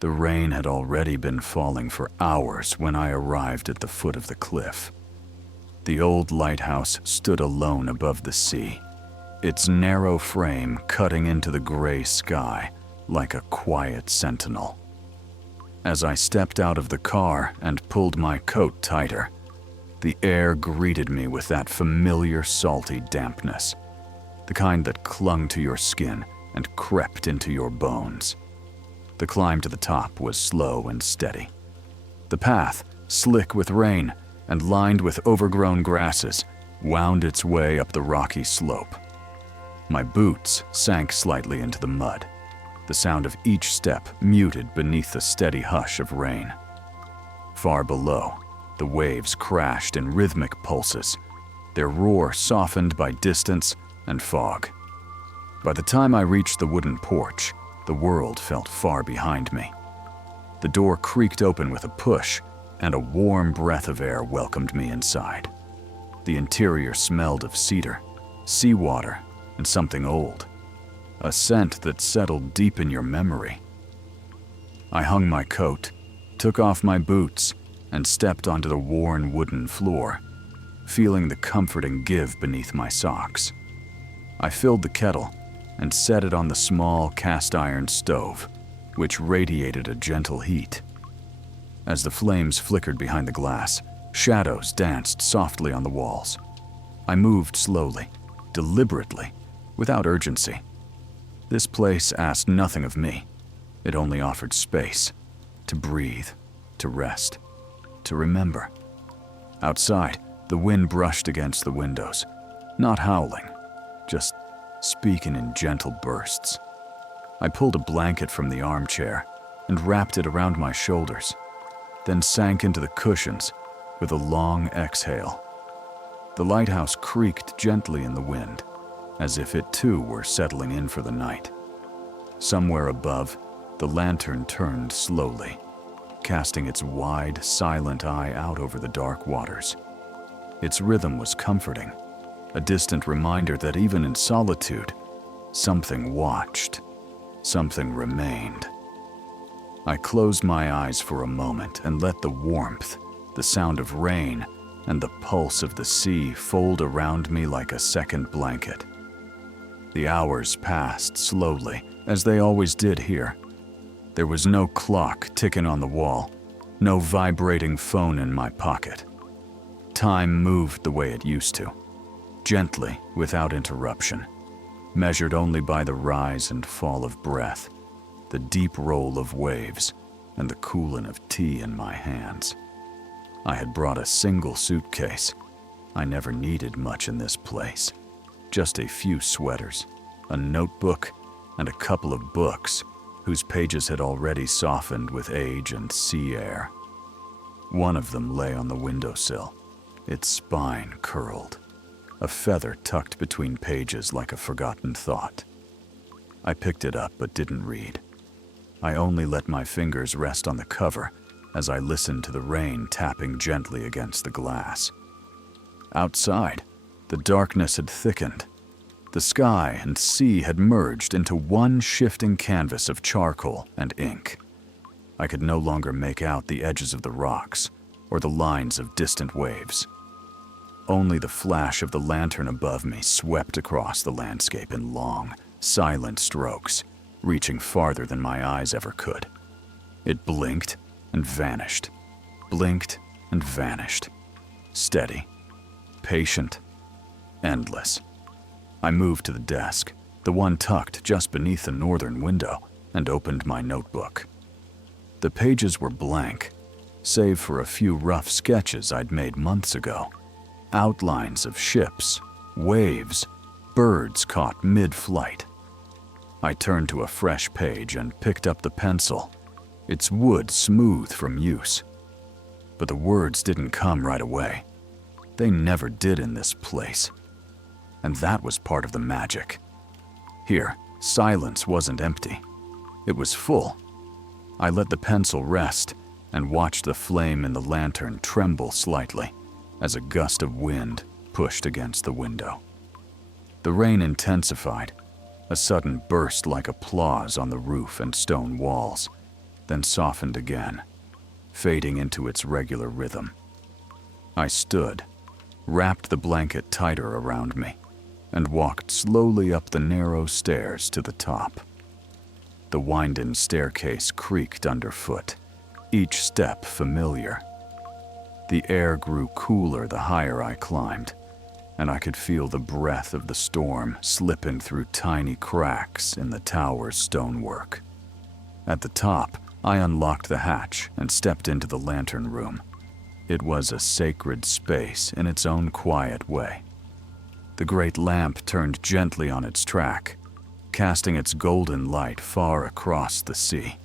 The rain had already been falling for hours when I arrived at the foot of the cliff. The old lighthouse stood alone above the sea, its narrow frame cutting into the gray sky like a quiet sentinel. As I stepped out of the car and pulled my coat tighter, the air greeted me with that familiar salty dampness, the kind that clung to your skin and crept into your bones. The climb to the top was slow and steady. The path, slick with rain and lined with overgrown grasses, wound its way up the rocky slope. My boots sank slightly into the mud, the sound of each step muted beneath the steady hush of rain. Far below, the waves crashed in rhythmic pulses, their roar softened by distance and fog. By the time I reached the wooden porch, the world felt far behind me. The door creaked open with a push, and a warm breath of air welcomed me inside. The interior smelled of cedar, seawater, and something old, a scent that settled deep in your memory. I hung my coat, took off my boots, and stepped onto the worn wooden floor, feeling the comforting give beneath my socks. I filled the kettle and set it on the small cast-iron stove, which radiated a gentle heat. As the flames flickered behind the glass, shadows danced softly on the walls. I moved slowly, deliberately, without urgency. This place asked nothing of me. It only offered space, to breathe, to rest, to remember. Outside, the wind brushed against the windows, not howling, just speaking in gentle bursts. I pulled a blanket from the armchair and wrapped it around my shoulders, then sank into the cushions with a long exhale. The lighthouse creaked gently in the wind, as if it too were settling in for the night. Somewhere above, the lantern turned slowly, casting its wide, silent eye out over the dark waters. Its rhythm was comforting, a distant reminder that even in solitude, something watched, something remained. I closed my eyes for a moment and let the warmth, the sound of rain, and the pulse of the sea fold around me like a second blanket. The hours passed slowly, as they always did here. There was no clock ticking on the wall, no vibrating phone in my pocket. Time moved the way it used to, gently, without interruption, measured only by the rise and fall of breath, the deep roll of waves, and the cooling of tea in my hands. I had brought a single suitcase. I never needed much in this place. Just a few sweaters, a notebook, and a couple of books whose pages had already softened with age and sea air. One of them lay on the windowsill, its spine curled, a feather tucked between pages like a forgotten thought. I picked it up but didn't read. I only let my fingers rest on the cover as I listened to the rain tapping gently against the glass. Outside, the darkness had thickened. The sky and sea had merged into one shifting canvas of charcoal and ink. I could no longer make out the edges of the rocks or the lines of distant waves. Only the flash of the lantern above me swept across the landscape in long, silent strokes, reaching farther than my eyes ever could. It blinked and vanished, blinked and vanished. Steady, patient, endless. I moved to the desk, the one tucked just beneath the northern window, and opened my notebook. The pages were blank, save for a few rough sketches I'd made months ago. Outlines of ships, waves, birds caught mid-flight. I turned to a fresh page and picked up the pencil, its wood smooth from use. But the words didn't come right away. They never did in this place. And that was part of the magic. Here, silence wasn't empty. It was full. I let the pencil rest and watched the flame in the lantern tremble slightly as a gust of wind pushed against the window. The rain intensified, a sudden burst like applause on the roof and stone walls. then softened again, fading into its regular rhythm. I stood, wrapped the blanket tighter around me, and walked slowly up the narrow stairs to the top. The winding staircase creaked underfoot, each step familiar. The air grew cooler the higher I climbed, and I could feel the breath of the storm slipping through tiny cracks in the tower's stonework. At the top, I unlocked the hatch and stepped into the lantern room. It was a sacred space in its own quiet way. The great lamp turned gently on its track, casting its golden light far across the sea.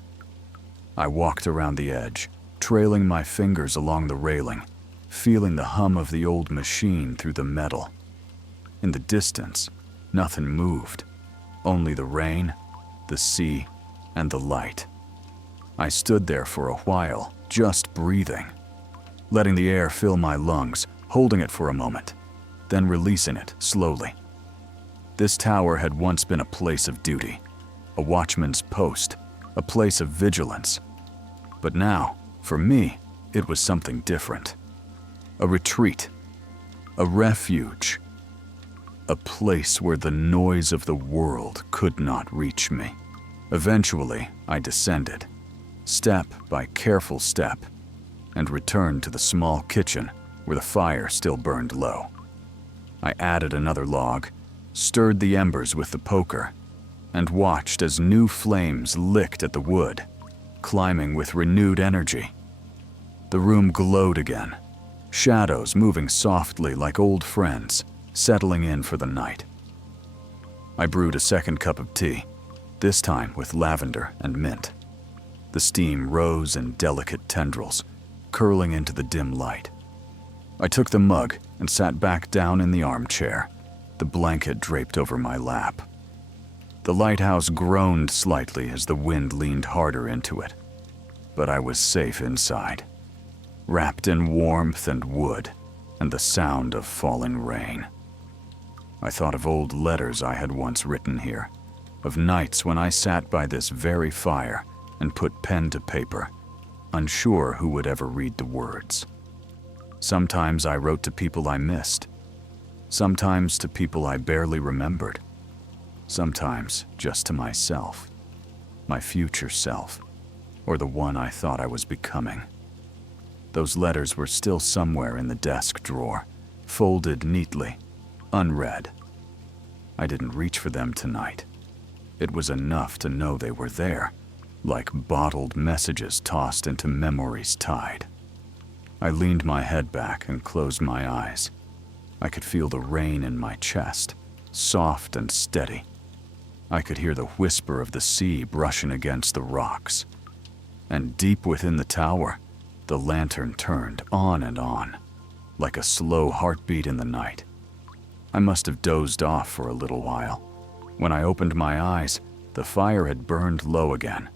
I walked around the edge, trailing my fingers along the railing, feeling the hum of the old machine through the metal. In the distance, nothing moved, only the rain, the sea, and the light. I stood there for a while, just breathing, letting the air fill my lungs, holding it for a moment, then releasing it slowly. This tower had once been a place of duty, a watchman's post, a place of vigilance. But now, for me, it was something different. A retreat, a refuge, a place where the noise of the world could not reach me. Eventually, I descended, step by careful step, and returned to the small kitchen where the fire still burned low. I added another log, stirred the embers with the poker, and watched as new flames licked at the wood, climbing with renewed energy. The room glowed again, shadows moving softly like old friends, settling in for the night. I brewed a second cup of tea, this time with lavender and mint. The steam rose in delicate tendrils, curling into the dim light. I took the mug and sat back down in the armchair, the blanket draped over my lap. The lighthouse groaned slightly as the wind leaned harder into it, but I was safe inside, wrapped in warmth and wood and the sound of falling rain. I thought of old letters I had once written here, of nights when I sat by this very fire and put pen to paper, unsure who would ever read the words. Sometimes I wrote to people I missed, sometimes to people I barely remembered, sometimes just to myself, my future self, or the one I thought I was becoming. Those letters were still somewhere in the desk drawer, folded neatly, unread. I didn't reach for them tonight. It was enough to know they were there, like bottled messages tossed into memory's tide. I leaned my head back and closed my eyes. I could feel the rain in my chest, soft and steady. I could hear the whisper of the sea brushing against the rocks. And deep within the tower, the lantern turned on and on, like a slow heartbeat in the night. I must have dozed off for a little while. When I opened my eyes, the fire had burned low again,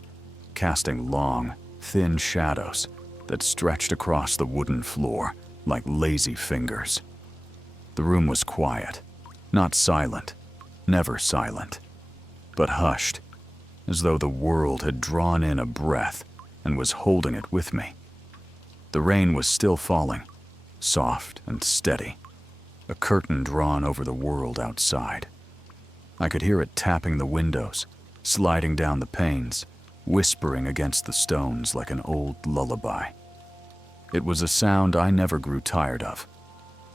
casting long, thin shadows that stretched across the wooden floor like lazy fingers. The room was quiet, not silent, never silent, but hushed, as though the world had drawn in a breath and was holding it with me. The rain was still falling, soft and steady, a curtain drawn over the world outside. I could hear it tapping the windows, sliding down the panes, whispering against the stones like an old lullaby. It was a sound I never grew tired of,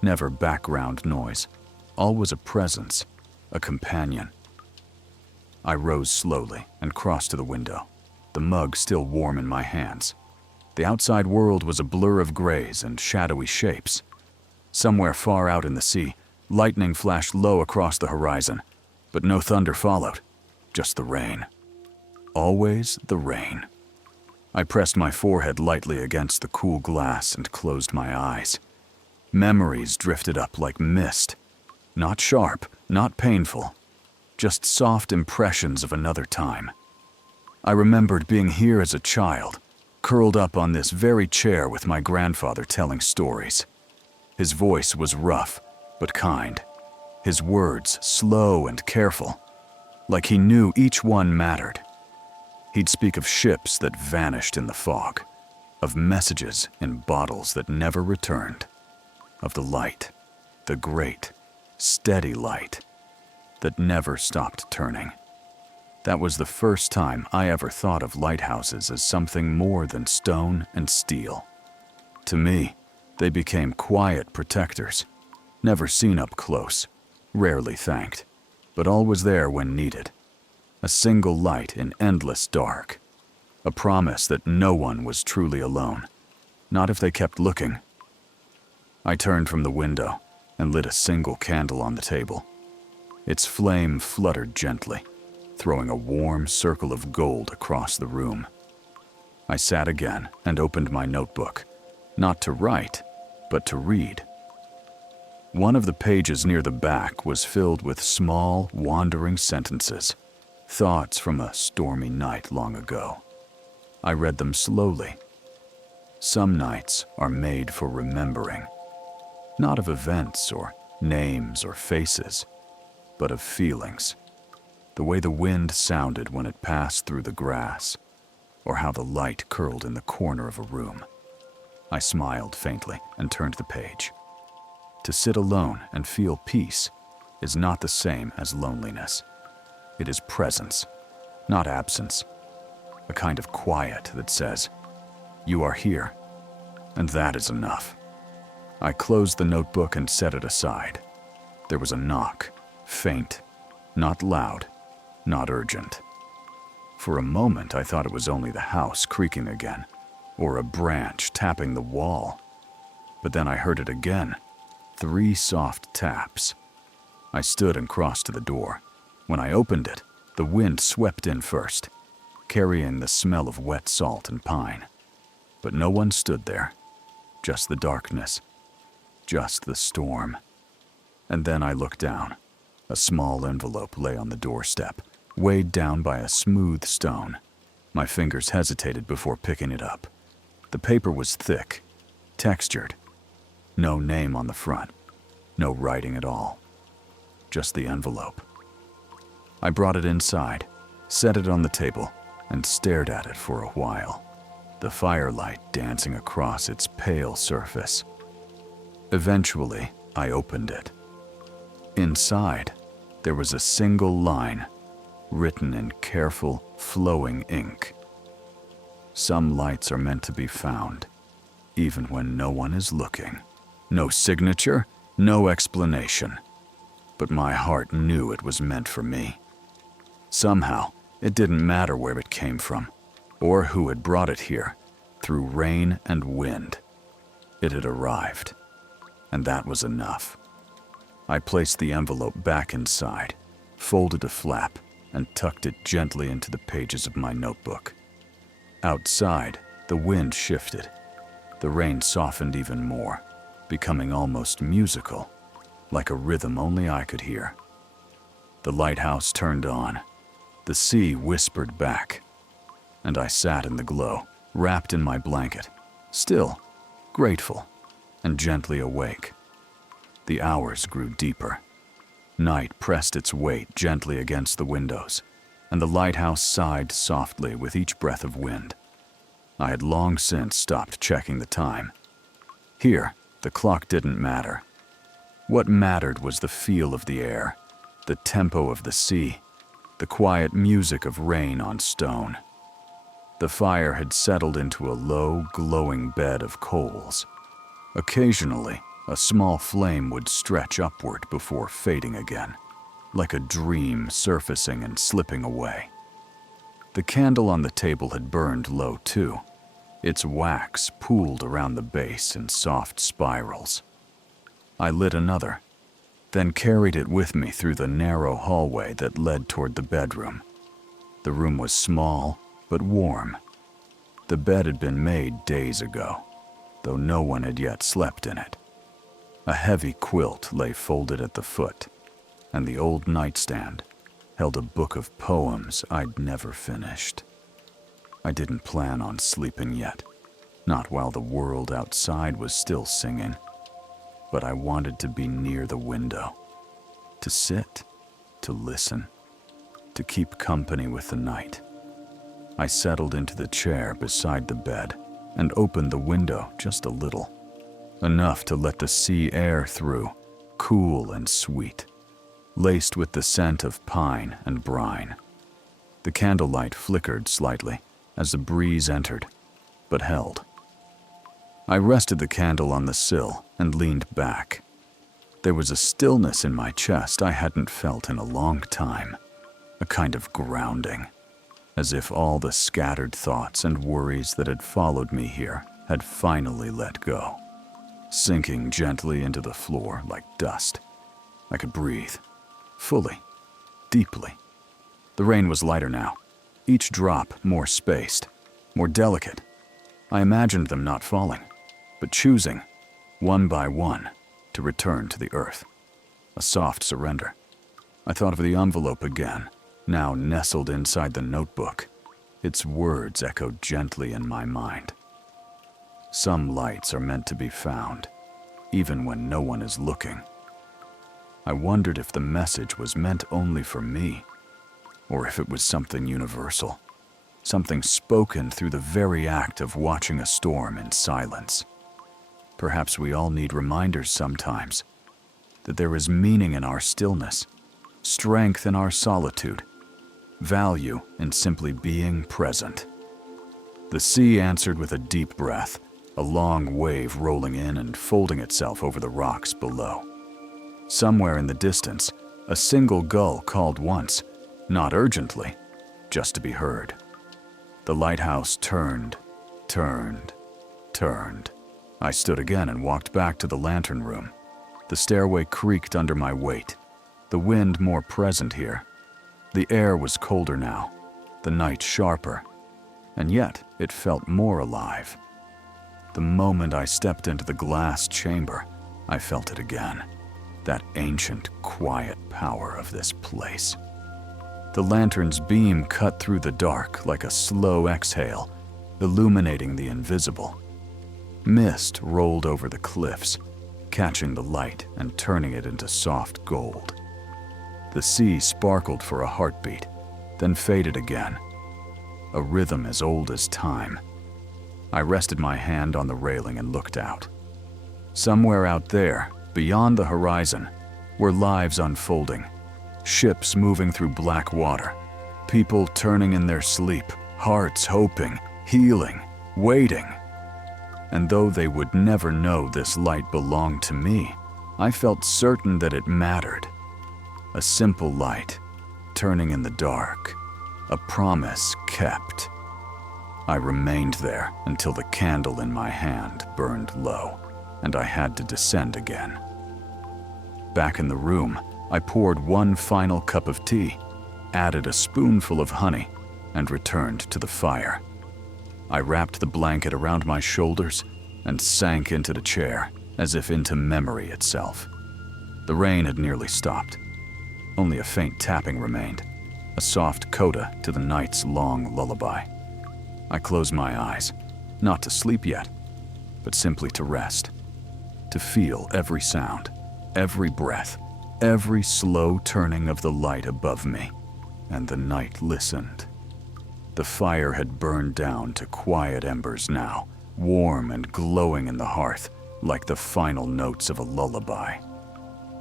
never background noise, always a presence, a companion. I rose slowly and crossed to the window, the mug still warm in my hands. The outside world was a blur of grays and shadowy shapes. Somewhere far out in the sea, lightning flashed low across the horizon, but no thunder followed, just the rain. Always the rain. I pressed my forehead lightly against the cool glass and closed my eyes. Memories drifted up like mist. Not sharp, not painful, just soft impressions of another time. I remembered being here as a child, curled up on this very chair with my grandfather telling stories. His voice was rough, but kind. His words slow and careful, like he knew each one mattered. He'd speak of ships that vanished in the fog, of messages in bottles that never returned, of the light, the great, steady light that never stopped turning. That was the first time I ever thought of lighthouses as something more than stone and steel. To me, they became quiet protectors, never seen up close, rarely thanked, but always there when needed. A single light in endless dark. A promise that no one was truly alone, not if they kept looking. I turned from the window and lit a single candle on the table. Its flame fluttered gently, throwing a warm circle of gold across the room. I sat again and opened my notebook, not to write, but to read. One of the pages near the back was filled with small, wandering sentences, thoughts from a stormy night long ago. I read them slowly. Some nights are made for remembering, not of events or names or faces, but of feelings. The way the wind sounded when it passed through the grass, or how the light curled in the corner of a room. I smiled faintly and turned the page. To sit alone and feel peace is not the same as loneliness. It is presence, not absence. A kind of quiet that says, "You are here," and that is enough. I closed the notebook and set it aside. There was a knock, faint, not loud, not urgent. For a moment, I thought it was only the house creaking again, or a branch tapping the wall. But then I heard it again, 3 soft taps. I stood and crossed to the door. When I opened it, the wind swept in first, carrying the smell of wet salt and pine. But no one stood there, just the darkness, just the storm. And then I looked down. A small envelope lay on the doorstep, weighed down by a smooth stone. My fingers hesitated before picking it up. The paper was thick, textured. No name on the front, no writing at all. Just the envelope. I brought it inside, set it on the table, and stared at it for a while, the firelight dancing across its pale surface. Eventually, I opened it. Inside, there was a single line, written in careful, flowing ink. Some lights are meant to be found, even when no one is looking. No signature, no explanation. But my heart knew it was meant for me. Somehow, it didn't matter where it came from, or who had brought it here, through rain and wind. It had arrived, and that was enough. I placed the envelope back inside, folded a flap, and tucked it gently into the pages of my notebook. Outside, the wind shifted. The rain softened even more, becoming almost musical, like a rhythm only I could hear. The lighthouse turned on. The sea whispered back, and I sat in the glow, wrapped in my blanket, still, grateful, and gently awake. The hours grew deeper. Night pressed its weight gently against the windows, and the lighthouse sighed softly with each breath of wind. I had long since stopped checking the time. Here, the clock didn't matter. What mattered was the feel of the air, the tempo of the sea, the quiet music of rain on stone. The fire had settled into a low, glowing bed of coals. Occasionally, a small flame would stretch upward before fading again, like a dream surfacing and slipping away. The candle on the table had burned low too. Its wax pooled around the base in soft spirals. I lit another, then carried it with me through the narrow hallway that led toward the bedroom. The room was small, but warm. The bed had been made days ago, though no one had yet slept in it. A heavy quilt lay folded at the foot, and the old nightstand held a book of poems I'd never finished. I didn't plan on sleeping yet, not while the world outside was still singing, but I wanted to be near the window, to sit, to listen, to keep company with the night. I settled into the chair beside the bed and opened the window just a little, enough to let the sea air through, cool and sweet, laced with the scent of pine and brine. The candlelight flickered slightly as the breeze entered, but held. I rested the candle on the sill and leaned back. There was a stillness in my chest I hadn't felt in a long time, a kind of grounding, as if all the scattered thoughts and worries that had followed me here had finally let go, sinking gently into the floor like dust. I could breathe, fully, deeply. The rain was lighter now, each drop more spaced, more delicate. I imagined them not falling, but choosing, one by one, to return to the earth. A soft surrender. I thought of the envelope again, now nestled inside the notebook. Its words echoed gently in my mind. Some lights are meant to be found, even when no one is looking. I wondered if the message was meant only for me, or if it was something universal, something spoken through the very act of watching a storm in silence. Perhaps we all need reminders sometimes that there is meaning in our stillness, strength in our solitude, value in simply being present. The sea answered with a deep breath, a long wave rolling in and folding itself over the rocks below. Somewhere in the distance, a single gull called once, not urgently, just to be heard. The lighthouse turned. I stood again and walked back to the lantern room. The stairway creaked under my weight, the wind more present here. The air was colder now, the night sharper, and yet it felt more alive. The moment I stepped into the glass chamber, I felt it again, that ancient, quiet power of this place. The lantern's beam cut through the dark like a slow exhale, illuminating the invisible. Mist rolled over the cliffs, catching the light and turning it into soft gold. The sea sparkled for a heartbeat, then faded again, a rhythm as old as time. I rested my hand on the railing and looked out. Somewhere out there, beyond the horizon, were lives unfolding, ships moving through black water, people turning in their sleep, hearts hoping, healing, waiting. And though they would never know this light belonged to me, I felt certain that it mattered. A simple light, turning in the dark, a promise kept. I remained there until the candle in my hand burned low, and I had to descend again. Back in the room, I poured one final cup of tea, added a spoonful of honey, and returned to the fire. I wrapped the blanket around my shoulders and sank into the chair, as if into memory itself. The rain had nearly stopped. Only a faint tapping remained, a soft coda to the night's long lullaby. I closed my eyes, not to sleep yet, but simply to rest, to feel every sound, every breath, every slow turning of the light above me, and the night listened. The fire had burned down to quiet embers now, warm and glowing in the hearth, like the final notes of a lullaby.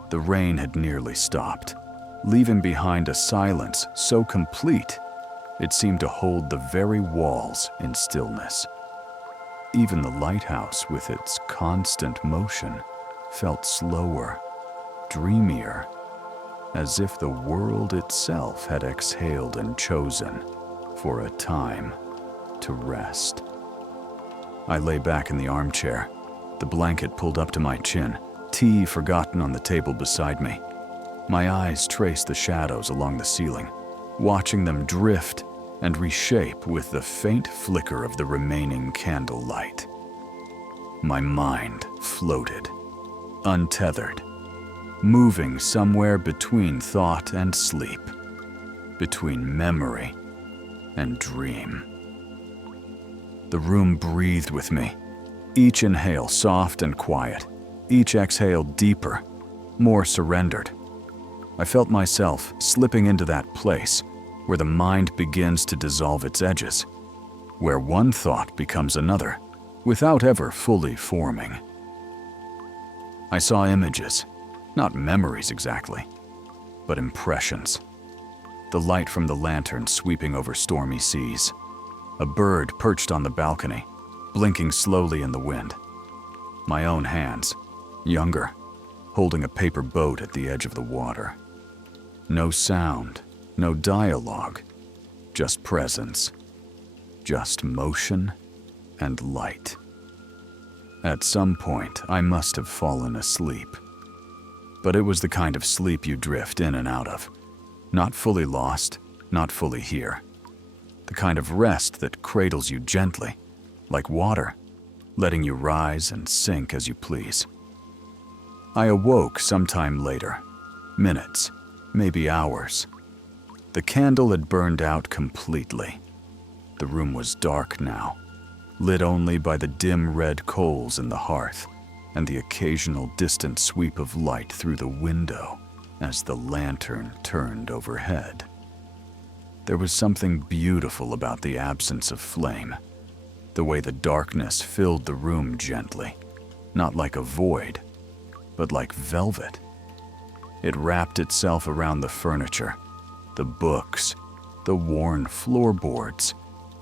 The rain had nearly stopped, leaving behind a silence so complete it seemed to hold the very walls in stillness. Even the lighthouse, with its constant motion, felt slower, dreamier, as if the world itself had exhaled and chosen, for a time, to rest. I lay back in the armchair, the blanket pulled up to my chin, tea forgotten on the table beside me. My eyes traced the shadows along the ceiling, watching them drift and reshape with the faint flicker of the remaining candle light. My mind floated, untethered, moving somewhere between thought and sleep, between memory and dream. The room breathed with me, each inhale soft and quiet, each exhale deeper, more surrendered. I felt myself slipping into that place where the mind begins to dissolve its edges, where one thought becomes another, without ever fully forming. I saw images, not memories exactly, but impressions. The light from the lantern sweeping over stormy seas, a bird perched on the balcony, blinking slowly in the wind. My own hands, younger, holding a paper boat at the edge of the water. No sound, no dialogue, just presence, just motion and light. At some point, I must have fallen asleep. But it was the kind of sleep you drift in and out of. Not fully lost, not fully here. The kind of rest that cradles you gently, like water, letting you rise and sink as you please. I awoke sometime later, minutes, maybe hours. The candle had burned out completely. The room was dark now, lit only by the dim red coals in the hearth and the occasional distant sweep of light through the window as the lantern turned overhead. There was something beautiful about the absence of flame, the way the darkness filled the room gently, not like a void, but like velvet. It wrapped itself around the furniture, the books, the worn floorboards,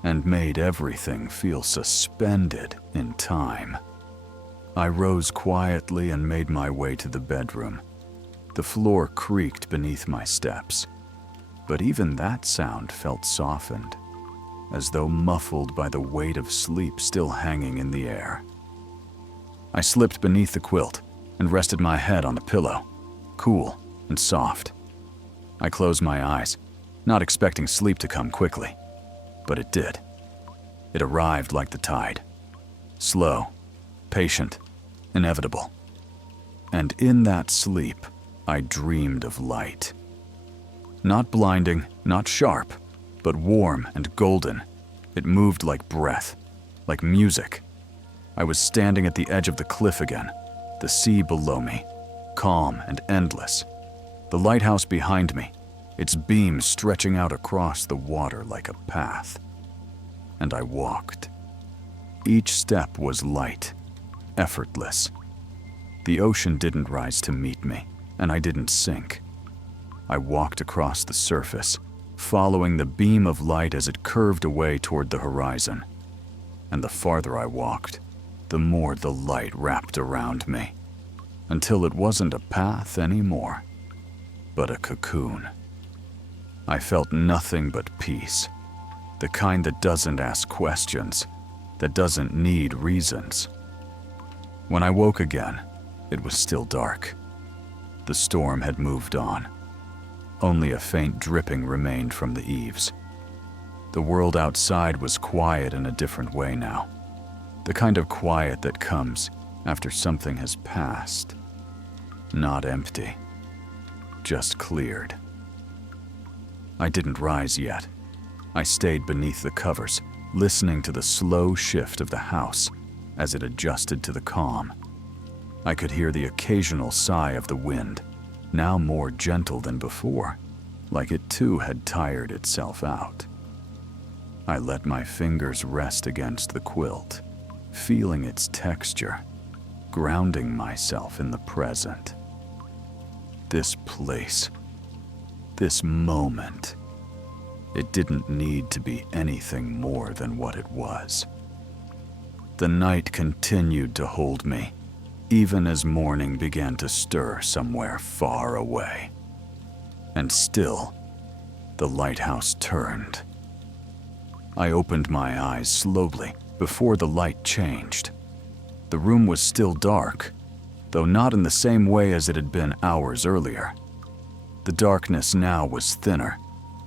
and made everything feel suspended in time. I rose quietly and made my way to the bedroom. The floor creaked beneath my steps, but even that sound felt softened, as though muffled by the weight of sleep still hanging in the air. I slipped beneath the quilt and rested my head on the pillow, cool and soft. I closed my eyes, not expecting sleep to come quickly, but it did. It arrived like the tide, slow, patient, inevitable. And in that sleep, I dreamed of light. Not blinding, not sharp, but warm and golden. It moved like breath, like music. I was standing at the edge of the cliff again, the sea below me, calm and endless. The lighthouse behind me, its beams stretching out across the water like a path. And I walked. Each step was light, effortless. The ocean didn't rise to meet me, and I didn't sink. I walked across the surface, following the beam of light as it curved away toward the horizon. And the farther I walked, the more the light wrapped around me, until it wasn't a path anymore, but a cocoon. I felt nothing but peace, the kind that doesn't ask questions, that doesn't need reasons. When I woke again, it was still dark. The storm had moved on. Only a faint dripping remained from the eaves. The world outside was quiet in a different way now. The kind of quiet that comes after something has passed. Not empty, just cleared. I didn't rise yet. I stayed beneath the covers, listening to the slow shift of the house as it adjusted to the calm. I could hear the occasional sigh of the wind, now more gentle than before, like it too had tired itself out. I let my fingers rest against the quilt, feeling its texture, grounding myself in the present. This place, this moment, it didn't need to be anything more than what it was. The night continued to hold me, even as morning began to stir somewhere far away. And still, the lighthouse turned. I opened my eyes slowly before the light changed. The room was still dark, though not in the same way as it had been hours earlier. The darkness now was thinner,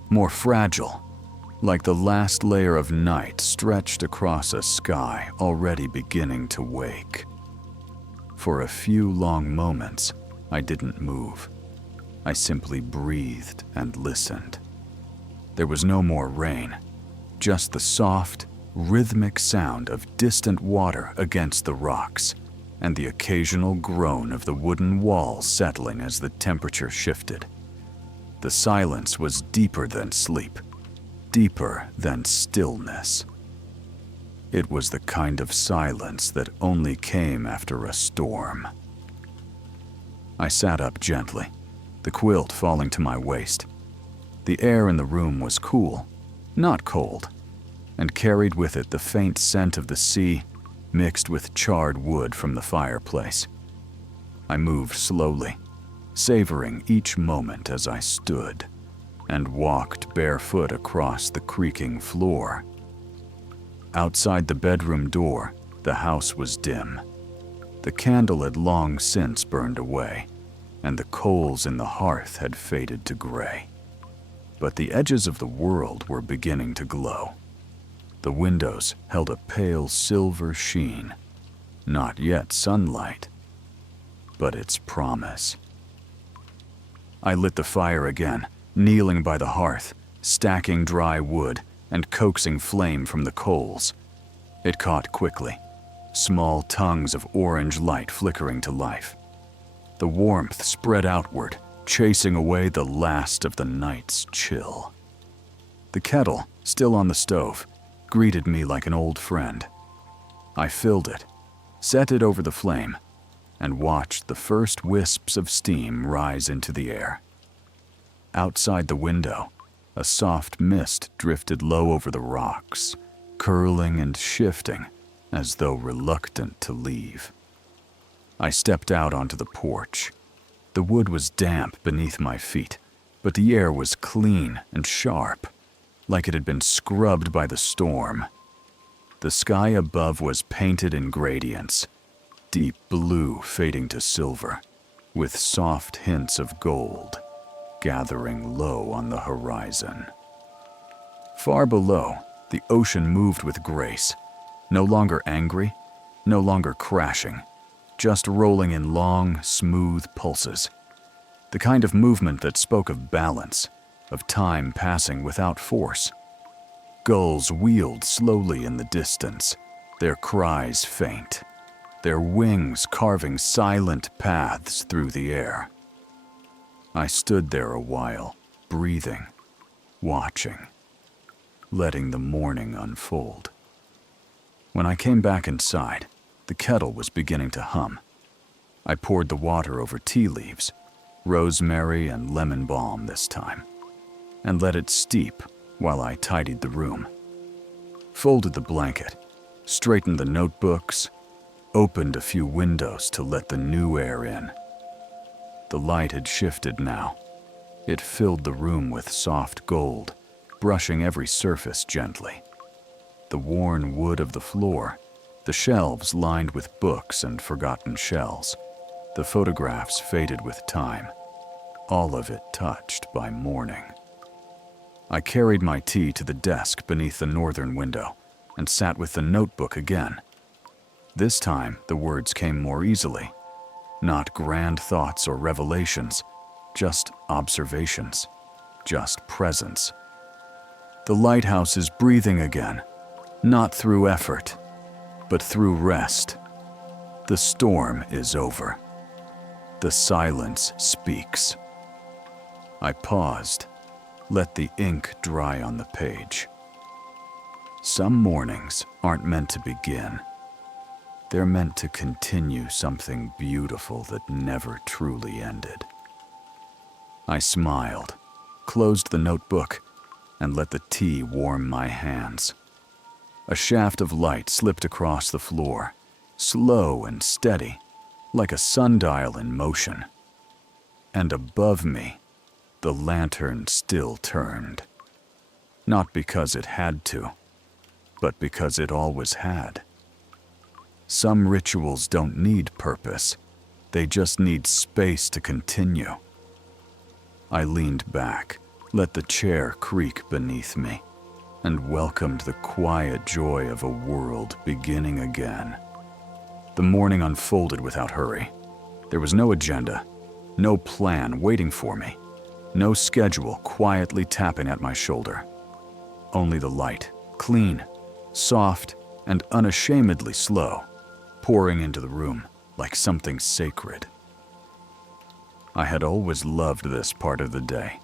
more fragile, like the last layer of night stretched across a sky already beginning to wake. For a few long moments, I didn't move. I simply breathed and listened. There was no more rain, just the soft, rhythmic sound of distant water against the rocks, and the occasional groan of the wooden walls settling as the temperature shifted. The silence was deeper than sleep, deeper than stillness. It was the kind of silence that only came after a storm. I sat up gently, the quilt falling to my waist. The air in the room was cool, not cold, and carried with it the faint scent of the sea mixed with charred wood from the fireplace. I moved slowly, savoring each moment as I stood, and walked barefoot across the creaking floor. Outside the bedroom door, the house was dim. The candle had long since burned away, and the coals in the hearth had faded to gray. But the edges of the world were beginning to glow. The windows held a pale silver sheen, not yet sunlight, but its promise. I lit the fire again, kneeling by the hearth, stacking dry wood and coaxing flame from the coals. It caught quickly, small tongues of orange light flickering to life. The warmth spread outward, chasing away the last of the night's chill. The kettle, still on the stove, greeted me like an old friend. I filled it, set it over the flame, and watched the first wisps of steam rise into the air. Outside the window, a soft mist drifted low over the rocks, curling and shifting as though reluctant to leave. I stepped out onto the porch. The wood was damp beneath my feet, but the air was clean and sharp, like it had been scrubbed by the storm. The sky above was painted in gradients, deep blue fading to silver, with soft hints of gold gathering low on the horizon. Far below, the ocean moved with grace, no longer angry, no longer crashing, just rolling in long, smooth pulses. The kind of movement that spoke of balance, of time passing without force. Gulls wheeled slowly in the distance, their cries faint, their wings carving silent paths through the air. I stood there a while, breathing, watching, letting the morning unfold. When I came back inside, the kettle was beginning to hum. I poured the water over tea leaves, rosemary and lemon balm this time, and let it steep while I tidied the room. Folded the blanket, straightened the notebooks, opened a few windows to let the new air in. The light had shifted now. It filled the room with soft gold, brushing every surface gently. The worn wood of the floor, the shelves lined with books and forgotten shells, the photographs faded with time, all of it touched by morning. I carried my tea to the desk beneath the northern window and sat with the notebook again. This time, the words came more easily. Not grand thoughts or revelations, just observations, just presence. The lighthouse is breathing again, not through effort, but through rest. The storm is over. The silence speaks. I paused, let the ink dry on the page. Some mornings aren't meant to begin. They're meant to continue something beautiful that never truly ended. I smiled, closed the notebook, and let the tea warm my hands. A shaft of light slipped across the floor, slow and steady, like a sundial in motion. And above me, the lantern still turned. Not because it had to, but because it always had. Some rituals don't need purpose. They just need space to continue. I leaned back, let the chair creak beneath me, and welcomed the quiet joy of a world beginning again. The morning unfolded without hurry. There was no agenda, no plan waiting for me, no schedule quietly tapping at my shoulder. Only the light, clean, soft, and unashamedly slow, pouring into the room like something sacred. I had always loved this part of the day,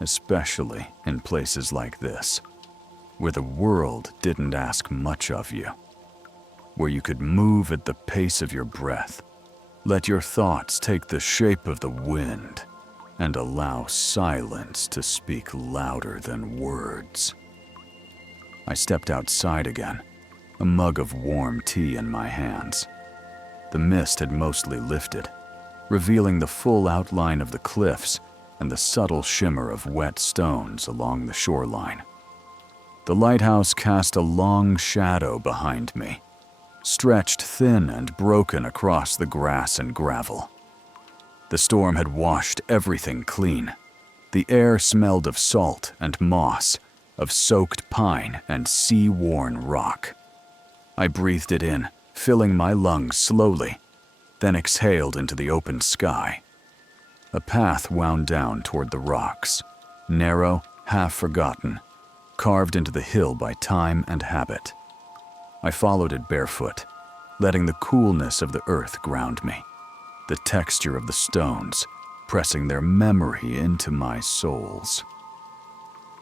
especially in places like this. where the world didn't ask much of you, where you could move at the pace of your breath, let your thoughts take the shape of the wind, and allow silence to speak louder than words. I stepped outside again, a mug of warm tea in my hands. The mist had mostly lifted, revealing the full outline of the cliffs and the subtle shimmer of wet stones along the shoreline. The lighthouse cast a long shadow behind me, stretched thin and broken across the grass and gravel. The storm had washed everything clean. The air smelled of salt and moss, of soaked pine and sea-worn rock. I breathed it in, filling my lungs slowly, then exhaled into the open sky. A path wound down toward the rocks, narrow, half-forgotten, carved into the hill by time and habit. I followed it barefoot, letting the coolness of the earth ground me, the texture of the stones pressing their memory into my soles.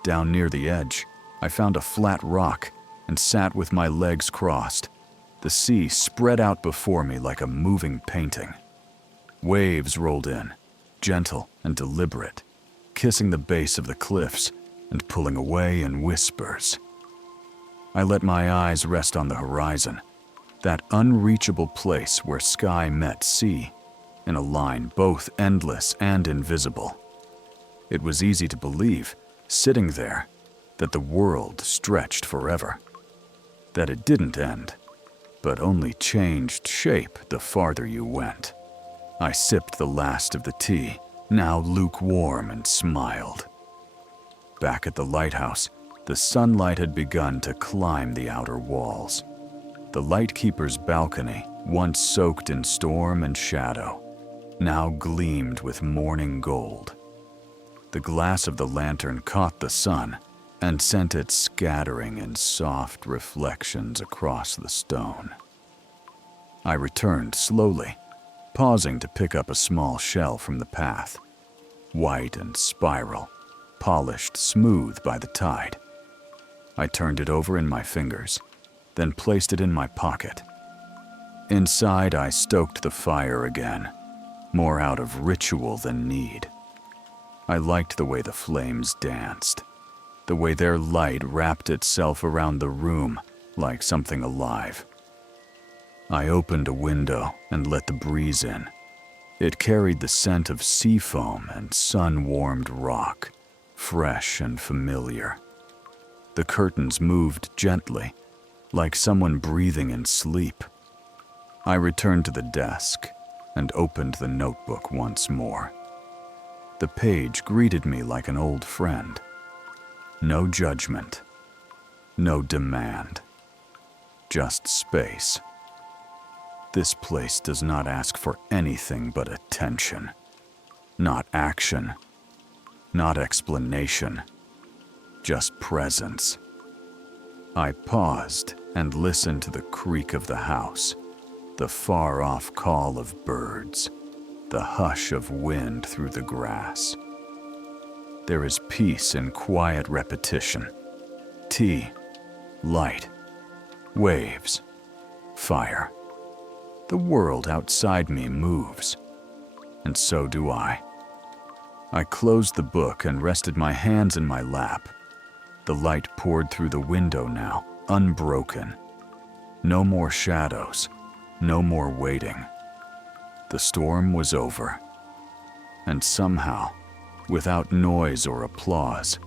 Down near the edge, I found a flat rock and sat with my legs crossed, the sea spread out before me like a moving painting. Waves rolled in, gentle and deliberate, kissing the base of the cliffs and pulling away in whispers. I let my eyes rest on the horizon, that unreachable place where sky met sea, in a line both endless and invisible. It was easy to believe, sitting there, that the world stretched forever, that it didn't end, but only changed shape the farther you went. I sipped the last of the tea, now lukewarm, and smiled. Back at the lighthouse, the sunlight had begun to climb the outer walls. The lightkeeper's balcony, once soaked in storm and shadow, now gleamed with morning gold. The glass of the lantern caught the sun and sent it scattering in soft reflections across the stone. I returned slowly, pausing to pick up a small shell from the path, white and spiral, polished smooth by the tide. I turned it over in my fingers, then placed it in my pocket. Inside, I stoked the fire again, more out of ritual than need. I liked the way the flames danced, the way their light wrapped itself around the room like something alive. I opened a window and let the breeze in. It carried the scent of sea foam and sun-warmed rock, fresh and familiar. The curtains moved gently, like someone breathing in sleep. I returned to the desk and opened the notebook once more. The page greeted me like an old friend. No judgment, no demand, just space. This place does not ask for anything but attention, not action, not explanation, just presence. I paused and listened to the creak of the house, the far-off call of birds, the hush of wind through the grass. There is peace in quiet repetition. Tea, light, waves, fire. The world outside me moves, and so do I. I closed the book and rested my hands in my lap. The light poured through the window now, unbroken. No more shadows, no more waiting. The storm was over, and somehow, without noise or applause,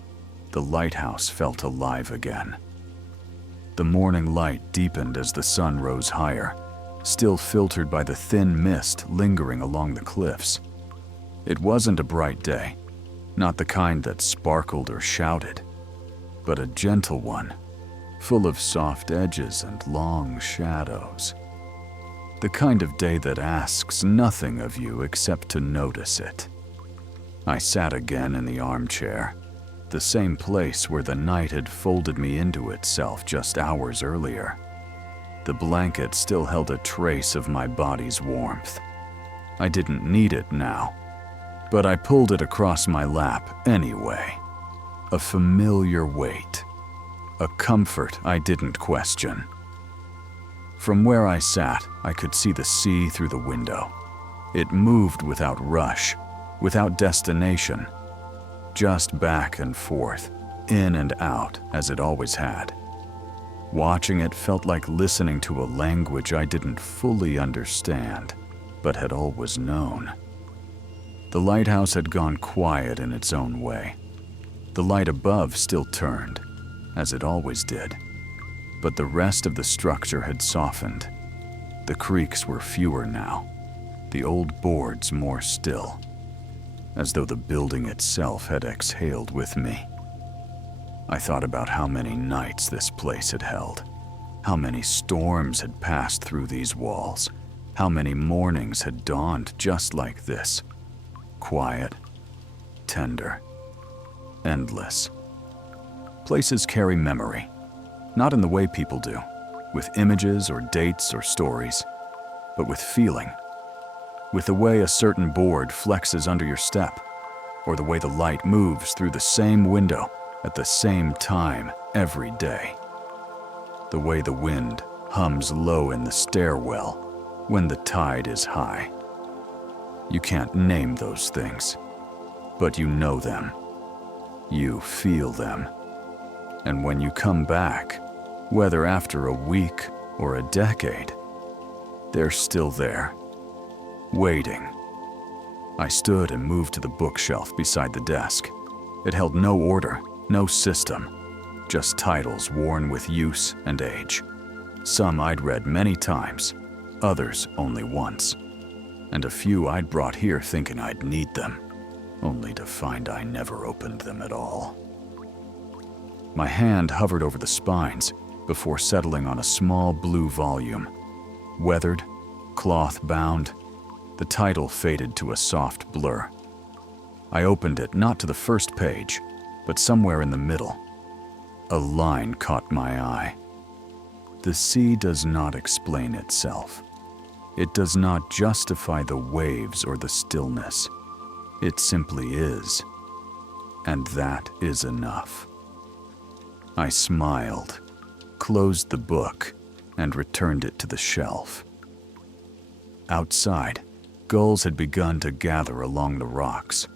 the lighthouse felt alive again. The morning light deepened as the sun rose higher, still filtered by the thin mist lingering along the cliffs. It wasn't a bright day, not the kind that sparkled or shouted, but a gentle one, full of soft edges and long shadows. The kind of day that asks nothing of you except to notice it. I sat again in the armchair, the same place where the night had folded me into itself just hours earlier. The blanket still held a trace of my body's warmth. I didn't need it now, but I pulled it across my lap anyway. A familiar weight, a comfort I didn't question. From where I sat, I could see the sea through the window. It moved without rush, without destination, just back and forth, in and out, as it always had. Watching it felt like listening to a language I didn't fully understand, but had always known. The lighthouse had gone quiet in its own way. The light above still turned, as it always did, but the rest of the structure had softened. The creaks were fewer now, the old boards more still, as though the building itself had exhaled with me. I thought about how many nights this place had held, how many storms had passed through these walls, how many mornings had dawned just like this, quiet, tender, endless. Places carry memory, not in the way people do, with images or dates or stories, but with feeling, with the way a certain board flexes under your step, or the way the light moves through the same window at the same time every day. The way the wind hums low in the stairwell when the tide is high. You can't name those things, but you know them. You feel them. And when you come back, whether after a week or a decade, they're still there, waiting. I stood and moved to the bookshelf beside the desk. It held no order, no system, just titles worn with use and age. Some I'd read many times, others only once, and a few I'd brought here thinking I'd need them, only to find I never opened them at all. My hand hovered over the spines before settling on a small blue volume. Weathered, cloth-bound, the title faded to a soft blur. I opened it not to the first page, but somewhere in the middle. A line caught my eye. The sea does not explain itself. It does not justify the waves or the stillness. It simply is. And that is enough. I smiled, closed the book, and returned it to the shelf. Outside, gulls had begun to gather along the rocks.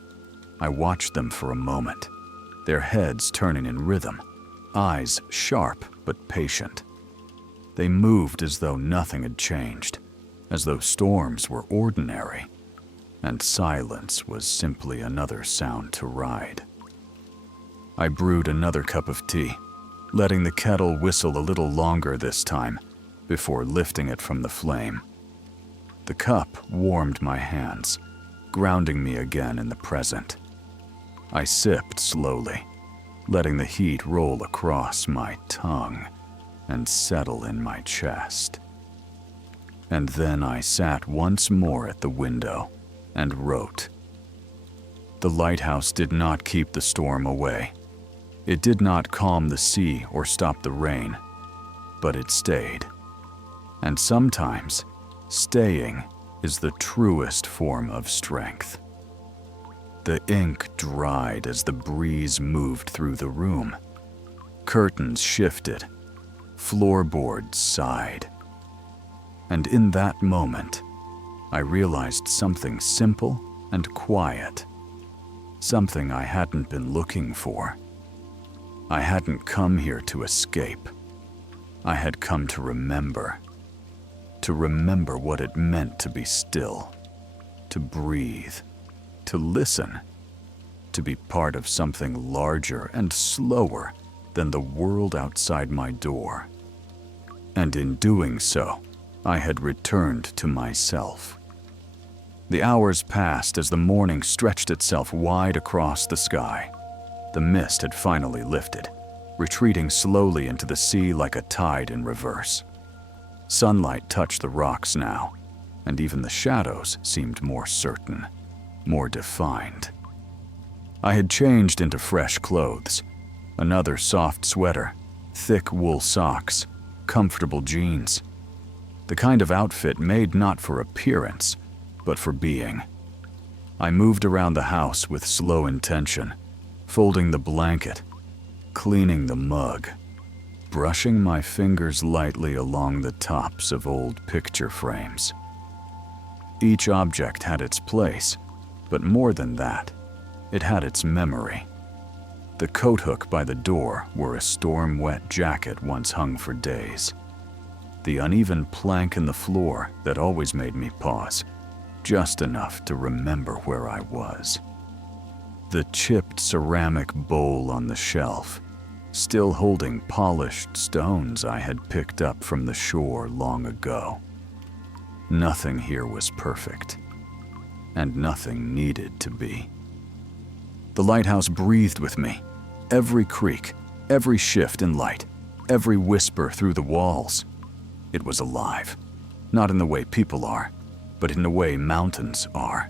I watched them for a moment, their heads turning in rhythm, eyes sharp but patient. They moved as though nothing had changed, as though storms were ordinary, and silence was simply another sound to ride. I brewed another cup of tea, letting the kettle whistle a little longer this time before lifting it from the flame. The cup warmed my hands, grounding me again in the present. I sipped slowly, letting the heat roll across my tongue and settle in my chest. And then I sat once more at the window and wrote. The lighthouse did not keep the storm away. It did not calm the sea or stop the rain, but it stayed. And sometimes, staying is the truest form of strength. The ink dried as the breeze moved through the room. Curtains shifted, floorboards sighed. And in that moment, I realized something simple and quiet, something I hadn't been looking for. I hadn't come here to escape. I had come to remember what it meant to be still, to breathe, to listen, to be part of something larger and slower than the world outside my door. And in doing so, I had returned to myself. The hours passed as the morning stretched itself wide across the sky. The mist had finally lifted, retreating slowly into the sea like a tide in reverse. Sunlight touched the rocks now, and even the shadows seemed more certain, more defined. I had changed into fresh clothes, another soft sweater, thick wool socks, comfortable jeans. The kind of outfit made not for appearance, but for being. I moved around the house with slow intention, folding the blanket, cleaning the mug, brushing my fingers lightly along the tops of old picture frames. Each object had its place, but more than that, it had its memory. The coat hook by the door where a storm-wet jacket once hung for days. The uneven plank in the floor that always made me pause, just enough to remember where I was. The chipped ceramic bowl on the shelf, still holding polished stones I had picked up from the shore long ago. Nothing here was perfect, and nothing needed to be. The lighthouse breathed with me. Every creak, every shift in light, every whisper through the walls. It was alive, not in the way people are, but in the way mountains are.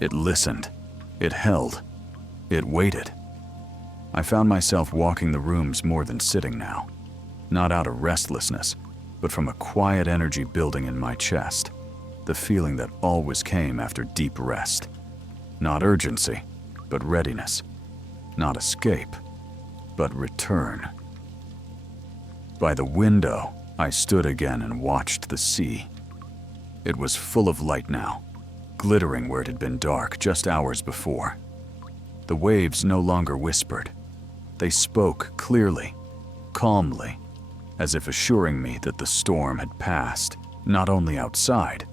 It listened, it held, it waited. I found myself walking the rooms more than sitting now, not out of restlessness, but from a quiet energy building in my chest, the feeling that always came after deep rest. Not urgency, but readiness. Not escape, but return. By the window, I stood again and watched the sea. It was full of light now, glittering where it had been dark just hours before. The waves no longer whispered. They spoke clearly, calmly, as if assuring me that the storm had passed, not only outside,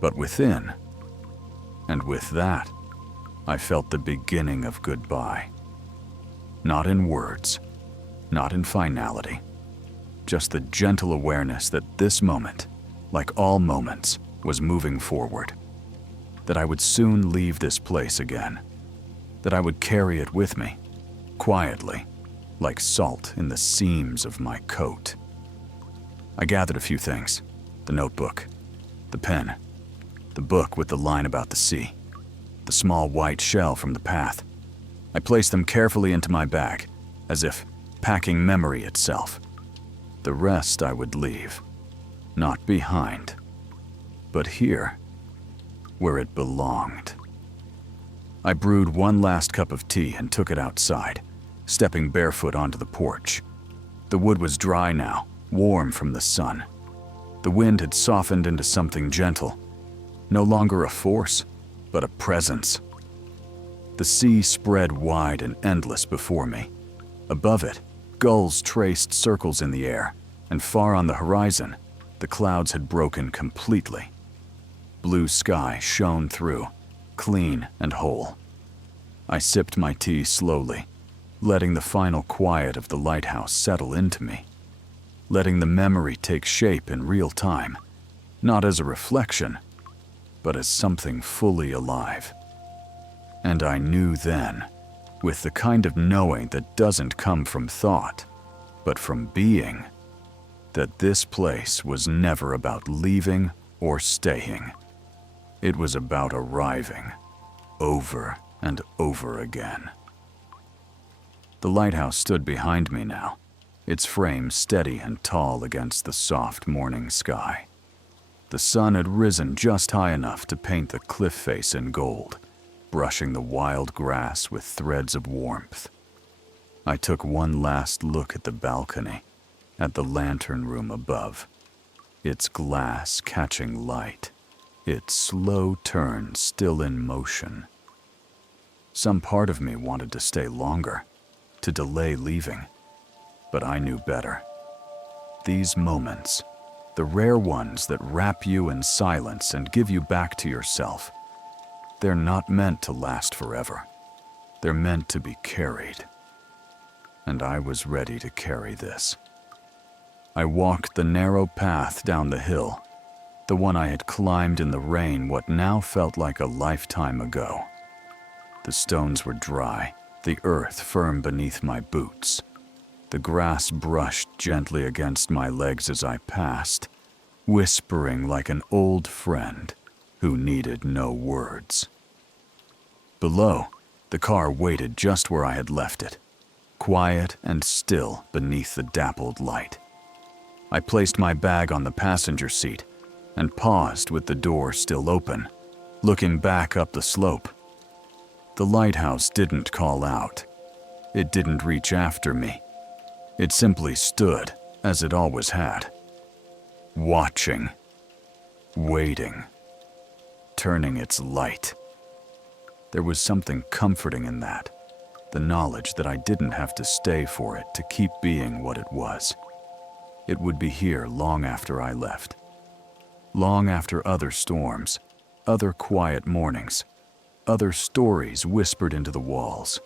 but within. And with that, I felt the beginning of goodbye. Not in words, not in finality, just the gentle awareness that this moment, like all moments, was moving forward. That I would soon leave this place again. That I would carry it with me, quietly, like salt in the seams of my coat. I gathered a few things: the notebook, the pen, the book with the line about the sea, the small white shell from the path. I placed them carefully into my bag, as if packing memory itself. The rest I would leave, not behind, but here, where it belonged. I brewed one last cup of tea and took it outside, stepping barefoot onto the porch. The wood was dry now, warm from the sun. The wind had softened into something gentle, no longer a force, but a presence. The sea spread wide and endless before me. Above it, gulls traced circles in the air, and far on the horizon, the clouds had broken completely. Blue sky shone through, clean and whole. I sipped my tea slowly, letting the final quiet of the lighthouse settle into me, letting the memory take shape in real time, not as a reflection, but as something fully alive. And I knew then, with the kind of knowing that doesn't come from thought, but from being, that this place was never about leaving or staying. It was about arriving, over and over again. The lighthouse stood behind me now, its frame steady and tall against the soft morning sky. The sun had risen just high enough to paint the cliff face in gold, brushing the wild grass with threads of warmth. I took one last look at the balcony, at the lantern room above, its glass catching light, its slow turn still in motion. Some part of me wanted to stay longer, to delay leaving, but I knew better. These moments, the rare ones that wrap you in silence and give you back to yourself, they're not meant to last forever. They're meant to be carried. And I was ready to carry this. I walked the narrow path down the hill, the one I had climbed in the rain what now felt like a lifetime ago. The stones were dry, the earth firm beneath my boots. The grass brushed gently against my legs as I passed, whispering like an old friend who needed no words. Below, the car waited just where I had left it, quiet and still beneath the dappled light. I placed my bag on the passenger seat and paused with the door still open, looking back up the slope. The lighthouse didn't call out. It didn't reach after me. It simply stood, as it always had. Watching, waiting, turning its light. There was something comforting in that, the knowledge that I didn't have to stay for it to keep being what it was. It would be here long after I left. Long after other storms, other quiet mornings, other stories whispered into the walls.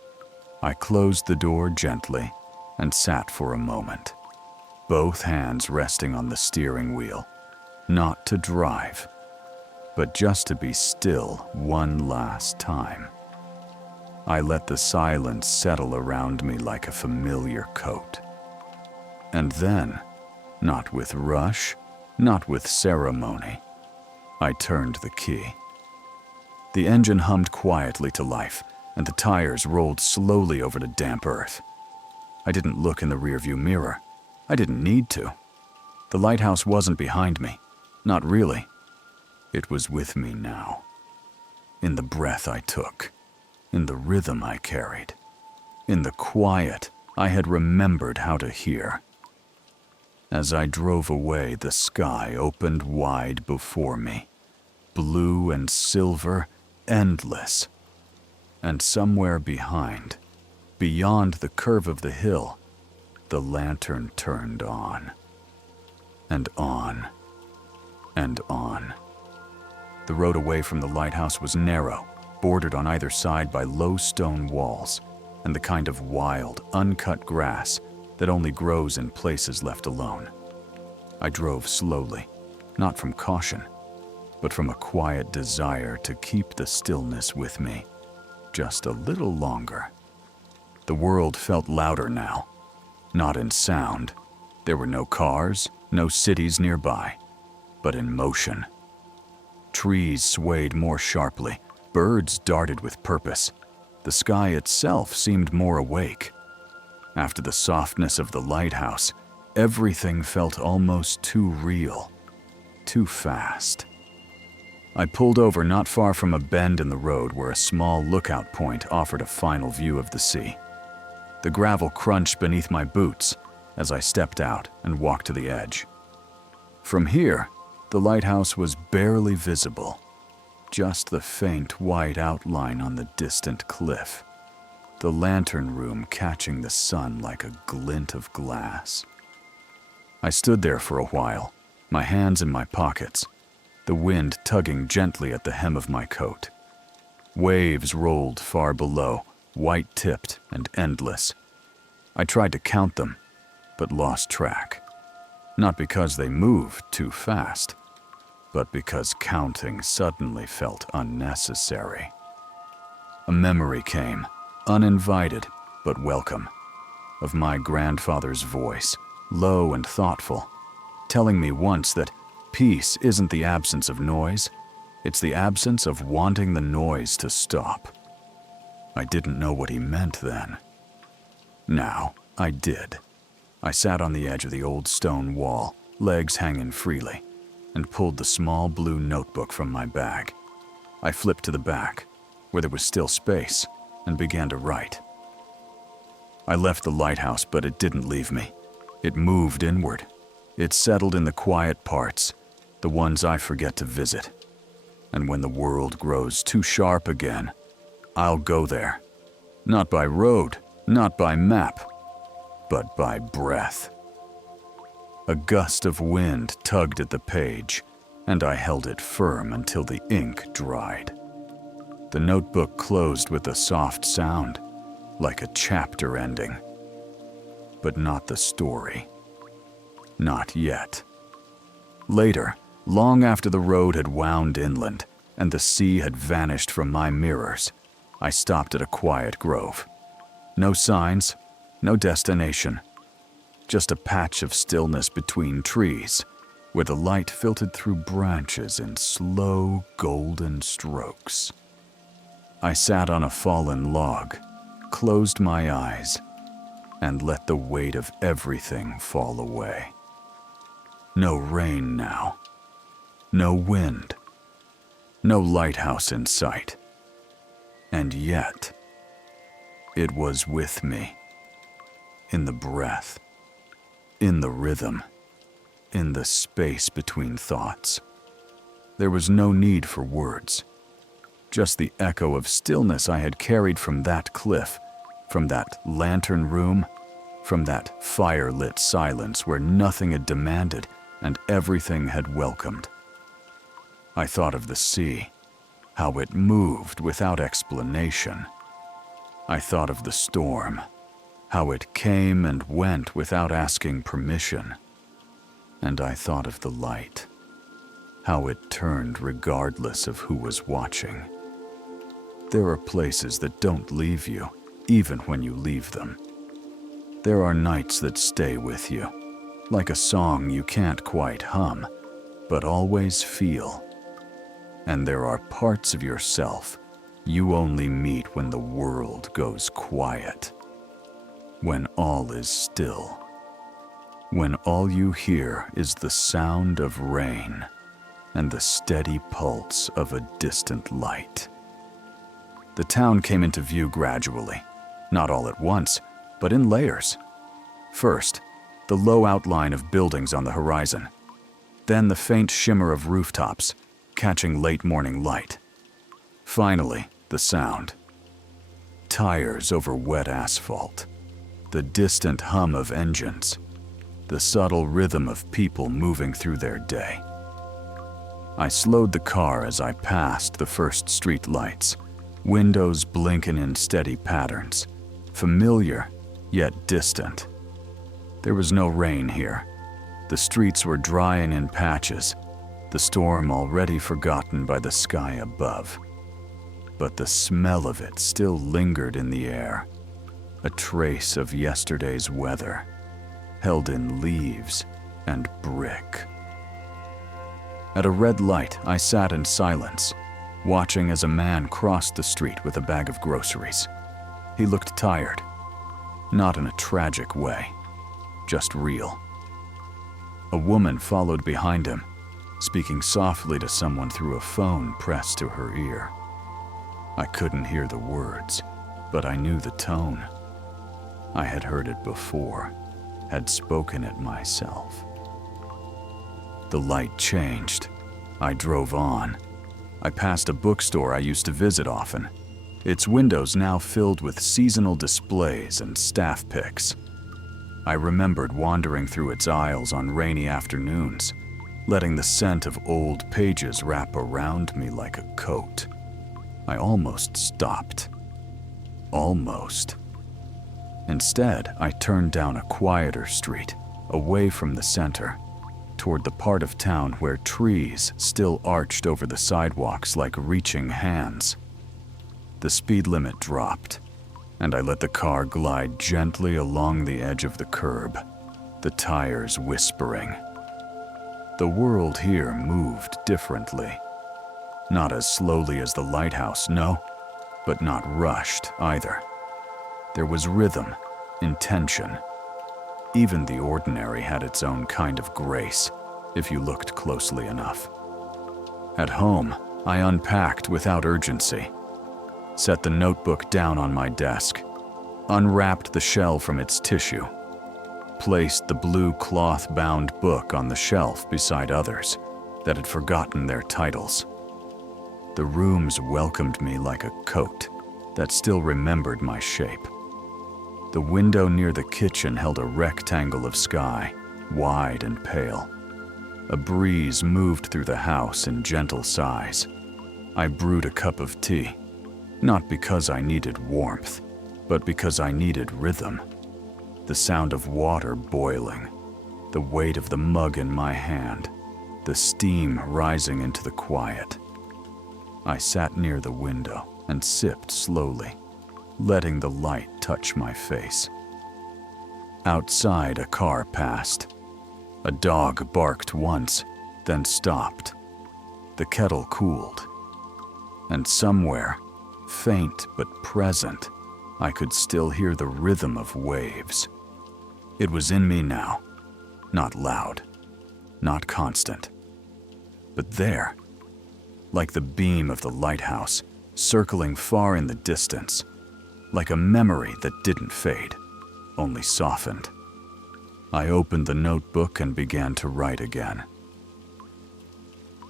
I closed the door gently and sat for a moment, both hands resting on the steering wheel, not to drive, but just to be still one last time. I let the silence settle around me like a familiar coat. And then, not with rush, not with ceremony, I turned the key. The engine hummed quietly to life, and the tires rolled slowly over the damp earth. I didn't look in the rearview mirror. I didn't need to. The lighthouse wasn't behind me. Not really. It was with me now. In the breath I took, in the rhythm I carried, in the quiet I had remembered how to hear. As I drove away, the sky opened wide before me, blue and silver, endless. And somewhere behind, beyond the curve of the hill, the lantern turned on. And on. And on. The road away from the lighthouse was narrow, bordered on either side by low stone walls, and the kind of wild, uncut grass that only grows in places left alone. I drove slowly, not from caution, but from a quiet desire to keep the stillness with me just a little longer. The world felt louder now, not in sound. There were no cars, no cities nearby, but in motion. Trees swayed more sharply, birds darted with purpose. The sky itself seemed more awake. After the softness of the lighthouse, everything felt almost too real, too fast. I pulled over not far from a bend in the road where a small lookout point offered a final view of the sea. The gravel crunched beneath my boots as I stepped out and walked to the edge. From here, the lighthouse was barely visible, just the faint white outline on the distant cliff, the lantern room catching the sun like a glint of glass. I stood there for a while, my hands in my pockets, the wind tugging gently at the hem of my coat. Waves rolled far below, white-tipped and endless. I tried to count them, but lost track. Not because they moved too fast, but because counting suddenly felt unnecessary. A memory came, uninvited but welcome, of my grandfather's voice, low and thoughtful, telling me once that peace isn't the absence of noise, it's the absence of wanting the noise to stop. I didn't know what he meant then. Now, I did. I sat on the edge of the old stone wall, legs hanging freely, and pulled the small blue notebook from my bag. I flipped to the back, where there was still space, and began to write. I left the lighthouse, but it didn't leave me. It moved inward. It settled in the quiet parts, the ones I forget to visit. And when the world grows too sharp again, I'll go there. Not by road, not by map, but by breath. A gust of wind tugged at the page, and I held it firm until the ink dried. The notebook closed with a soft sound, like a chapter ending. But not the story. Not yet. Later, long after the road had wound inland and the sea had vanished from my mirrors, I stopped at a quiet grove. No signs, no destination. Just a patch of stillness between trees, where the light filtered through branches in slow, golden strokes. I sat on a fallen log, closed my eyes, and let the weight of everything fall away. No rain now. No wind. No lighthouse in sight. And yet, it was with me, in the breath, in the rhythm, in the space between thoughts. There was no need for words, just the echo of stillness I had carried from that cliff, from that lantern room, from that fire-lit silence where nothing had demanded and everything had welcomed. I thought of the sea, how it moved without explanation. I thought of the storm, how it came and went without asking permission. And I thought of the light, how it turned regardless of who was watching. There are places that don't leave you, even when you leave them. There are nights that stay with you, like a song you can't quite hum, but always feel. And there are parts of yourself you only meet when the world goes quiet, when all is still, when all you hear is the sound of rain and the steady pulse of a distant light. The town came into view gradually, not all at once, but in layers. First, the low outline of buildings on the horizon, then the faint shimmer of rooftops, catching late morning light. Finally, the sound. Tires over wet asphalt, the distant hum of engines, the subtle rhythm of people moving through their day. I slowed the car as I passed the first street lights, windows blinking in steady patterns, familiar yet distant. There was no rain here. The streets were drying in patches, the storm already forgotten by the sky above. But the smell of it still lingered in the air, a trace of yesterday's weather, held in leaves and brick. At a red light, I sat in silence, watching as a man crossed the street with a bag of groceries. He looked tired, not in a tragic way, just real. A woman followed behind him, speaking softly to someone through a phone pressed to her ear. I couldn't hear the words, but I knew the tone. I had heard it before, had spoken it myself. The light changed. I drove on. I passed a bookstore I used to visit often, its windows now filled with seasonal displays and staff picks. I remembered wandering through its aisles on rainy afternoons, letting the scent of old pages wrap around me like a coat. I almost stopped. Almost. Instead, I turned down a quieter street, away from the center, toward the part of town where trees still arched over the sidewalks like reaching hands. The speed limit dropped, and I let the car glide gently along the edge of the curb, the tires whispering. The world here moved differently. Not as slowly as the lighthouse, no, but not rushed either. There was rhythm, intention. Even the ordinary had its own kind of grace, if you looked closely enough. At home, I unpacked without urgency, set the notebook down on my desk, unwrapped the shell from its tissue, placed the blue cloth-bound book on the shelf beside others that had forgotten their titles. The rooms welcomed me like a coat that still remembered my shape. The window near the kitchen held a rectangle of sky, wide and pale. A breeze moved through the house in gentle sighs. I brewed a cup of tea, not because I needed warmth, but because I needed rhythm. The sound of water boiling, the weight of the mug in my hand, the steam rising into the quiet. I sat near the window and sipped slowly, letting the light touch my face. Outside, a car passed. A dog barked once, then stopped. The kettle cooled. And somewhere, faint but present, I could still hear the rhythm of waves. It was in me now, not loud, not constant, but there, like the beam of the lighthouse, circling far in the distance, like a memory that didn't fade, only softened. I opened the notebook and began to write again.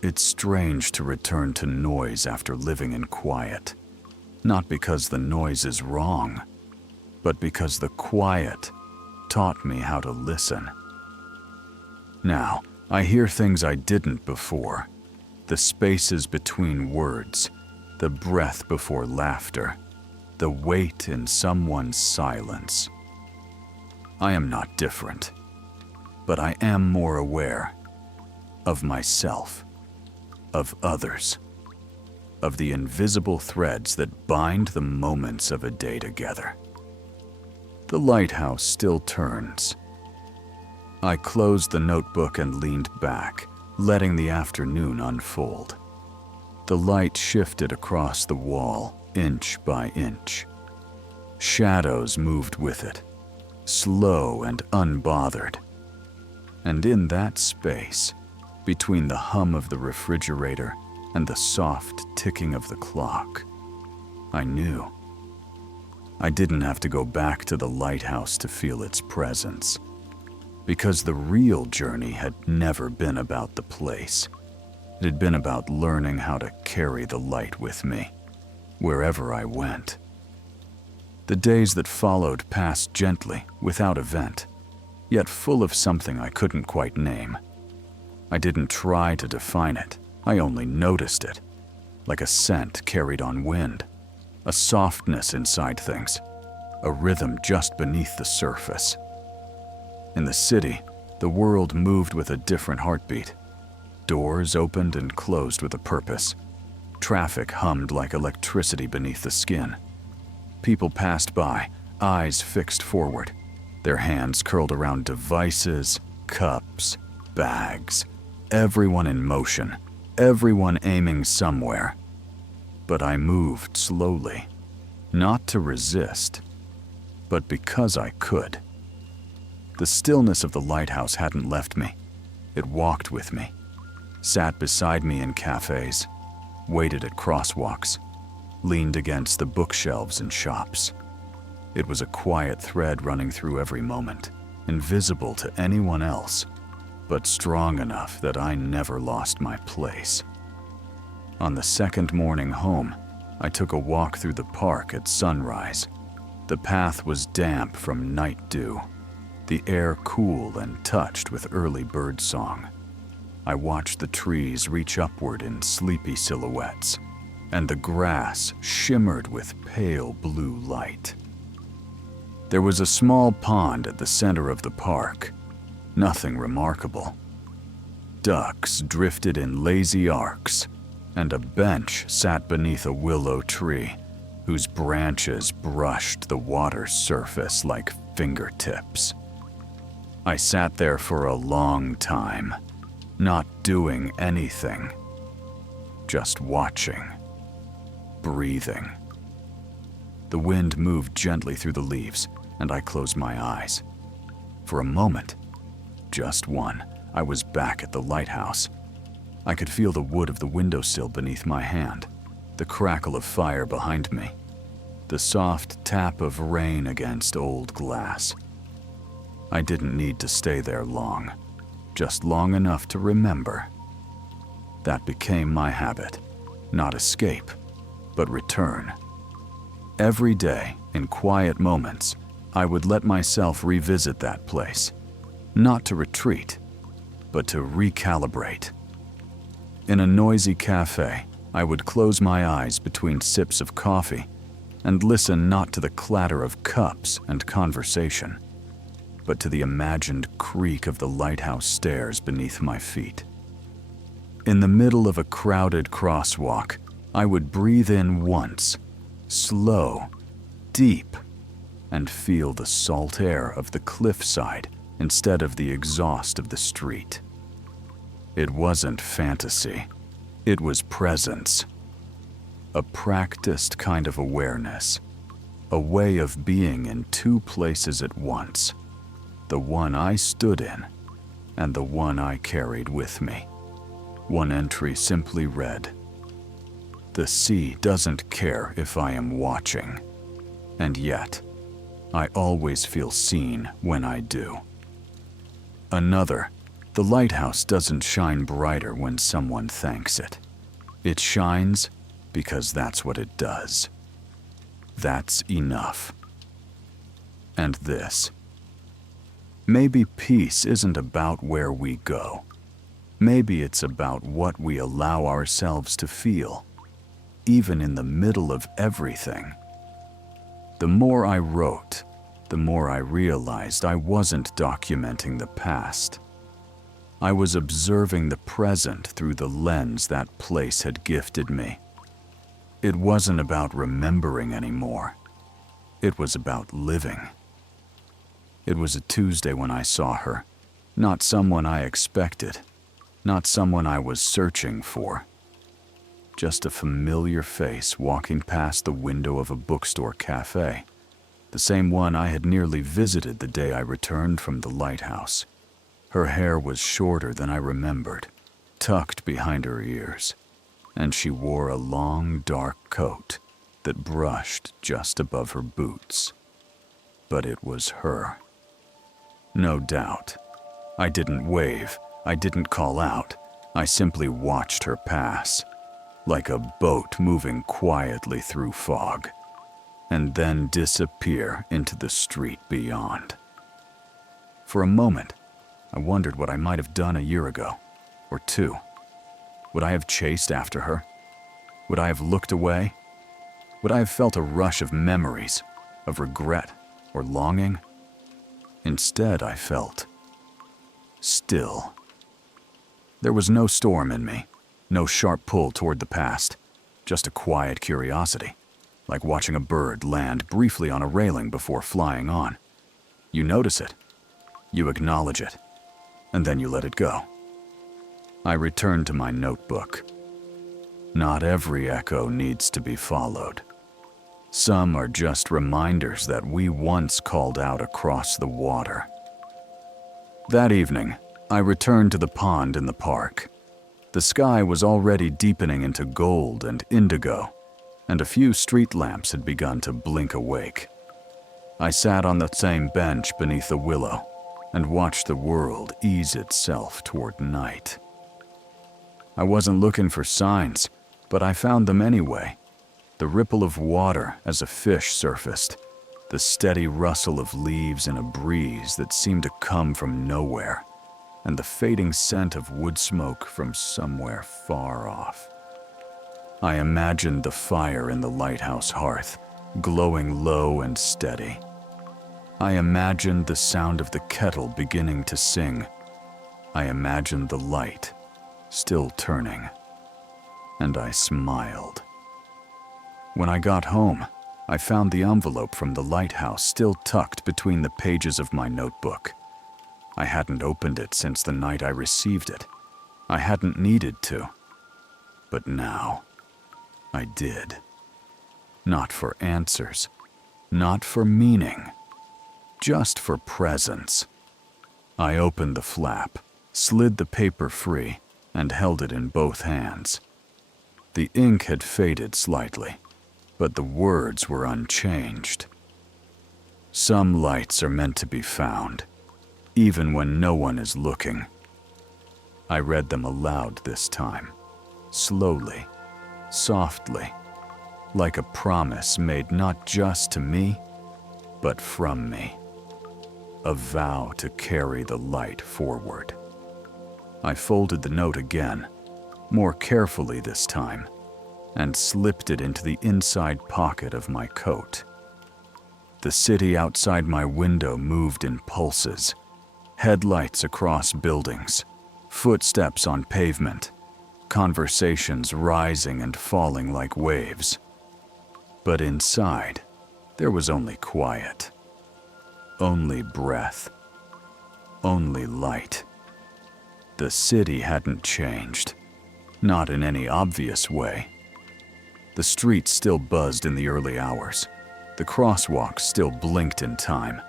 It's strange to return to noise after living in quiet, not because the noise is wrong, but because the quiet taught me how to listen. Now, I hear things I didn't before, the spaces between words, the breath before laughter, the weight in someone's silence. I am not different, but I am more aware of myself, of others, of the invisible threads that bind the moments of a day together. The lighthouse still turns. I closed the notebook and leaned back, letting the afternoon unfold. The light shifted across the wall, inch by inch. Shadows moved with it, slow and unbothered. And in that space, between the hum of the refrigerator and the soft ticking of the clock, I knew. I didn't have to go back to the lighthouse to feel its presence, because the real journey had never been about the place. It had been about learning how to carry the light with me, wherever I went. The days that followed passed gently, without event, yet full of something I couldn't quite name. I didn't try to define it, I only noticed it, like a scent carried on wind, a softness inside things, a rhythm just beneath the surface. In the city, the world moved with a different heartbeat. Doors opened and closed with a purpose. Traffic hummed like electricity beneath the skin. People passed by, eyes fixed forward, their hands curled around devices, cups, bags. Everyone in motion, everyone aiming somewhere. But I moved slowly, not to resist, but because I could. The stillness of the lighthouse hadn't left me. It walked with me, sat beside me in cafes, waited at crosswalks, leaned against the bookshelves in shops. It was a quiet thread running through every moment, invisible to anyone else, but strong enough that I never lost my place. On the second morning home, I took a walk through the park at sunrise. The path was damp from night dew, the air cool and touched with early bird song. I watched the trees reach upward in sleepy silhouettes, and the grass shimmered with pale blue light. There was a small pond at the center of the park, nothing remarkable. Ducks drifted in lazy arcs, and a bench sat beneath a willow tree whose branches brushed the water's surface like fingertips. I sat there for a long time, not doing anything, just watching, breathing. The wind moved gently through the leaves, and I closed my eyes. For a moment, just one, I was back at the lighthouse. I could feel the wood of the windowsill beneath my hand, the crackle of fire behind me, the soft tap of rain against old glass. I didn't need to stay there long, just long enough to remember. That became my habit, not escape, but return. Every day, in quiet moments, I would let myself revisit that place, not to retreat, but to recalibrate. In a noisy cafe, I would close my eyes between sips of coffee and listen not to the clatter of cups and conversation, but to the imagined creak of the lighthouse stairs beneath my feet. In the middle of a crowded crosswalk, I would breathe in once, slow, deep, and feel the salt air of the cliffside instead of the exhaust of the street. It wasn't fantasy, it was presence. A practiced kind of awareness, a way of being in two places at once, the one I stood in and the one I carried with me. One entry simply read, "The sea doesn't care if I am watching, and yet I always feel seen when I do." Another, the lighthouse doesn't shine brighter when someone thanks it. It shines because that's what it does. That's enough. And this. Maybe peace isn't about where we go. Maybe it's about what we allow ourselves to feel, even in the middle of everything. The more I wrote, the more I realized I wasn't documenting the past. I was observing the present through the lens that place had gifted me. It wasn't about remembering anymore. It was about living. It was a Tuesday when I saw her, not someone I expected, not someone I was searching for. Just a familiar face walking past the window of a bookstore cafe, the same one I had nearly visited the day I returned from the lighthouse. Her hair was shorter than I remembered, tucked behind her ears, and she wore a long, dark coat that brushed just above her boots. But it was her. No doubt. I didn't wave, I didn't call out, I simply watched her pass, like a boat moving quietly through fog, and then disappear into the street beyond. For a moment, I wondered what I might have done a year ago, or two. Would I have chased after her? Would I have looked away? Would I have felt a rush of memories, of regret, or longing? Instead, I felt still. There was no storm in me, no sharp pull toward the past, just a quiet curiosity, like watching a bird land briefly on a railing before flying on. You notice it, you acknowledge it, and then you let it go. I returned to my notebook. Not every echo needs to be followed. Some are just reminders that we once called out across the water. That evening, I returned to the pond in the park. The sky was already deepening into gold and indigo, and a few street lamps had begun to blink awake. I sat on the same bench beneath the willow and watched the world ease itself toward night. I wasn't looking for signs, but I found them anyway. The ripple of water as a fish surfaced, the steady rustle of leaves in a breeze that seemed to come from nowhere, and the fading scent of wood smoke from somewhere far off. I imagined the fire in the lighthouse hearth, glowing low and steady. I imagined the sound of the kettle beginning to sing. I imagined the light still turning, and I smiled. When I got home, I found the envelope from the lighthouse still tucked between the pages of my notebook. I hadn't opened it since the night I received it. I hadn't needed to. But now, I did. Not for answers, not for meaning, just for presence. I opened the flap, slid the paper free, and held it in both hands. The ink had faded slightly, but the words were unchanged. Some lights are meant to be found, even when no one is looking. I read them aloud this time, slowly, softly, like a promise made not just to me, but from me. A vow to carry the light forward. I folded the note again, more carefully this time, and slipped it into the inside pocket of my coat. The city outside my window moved in pulses, headlights across buildings, footsteps on pavement, conversations rising and falling like waves. But inside, there was only quiet, only breath, only light. The city hadn't changed, not in any obvious way. The streets still buzzed in the early hours. The crosswalks still blinked in time.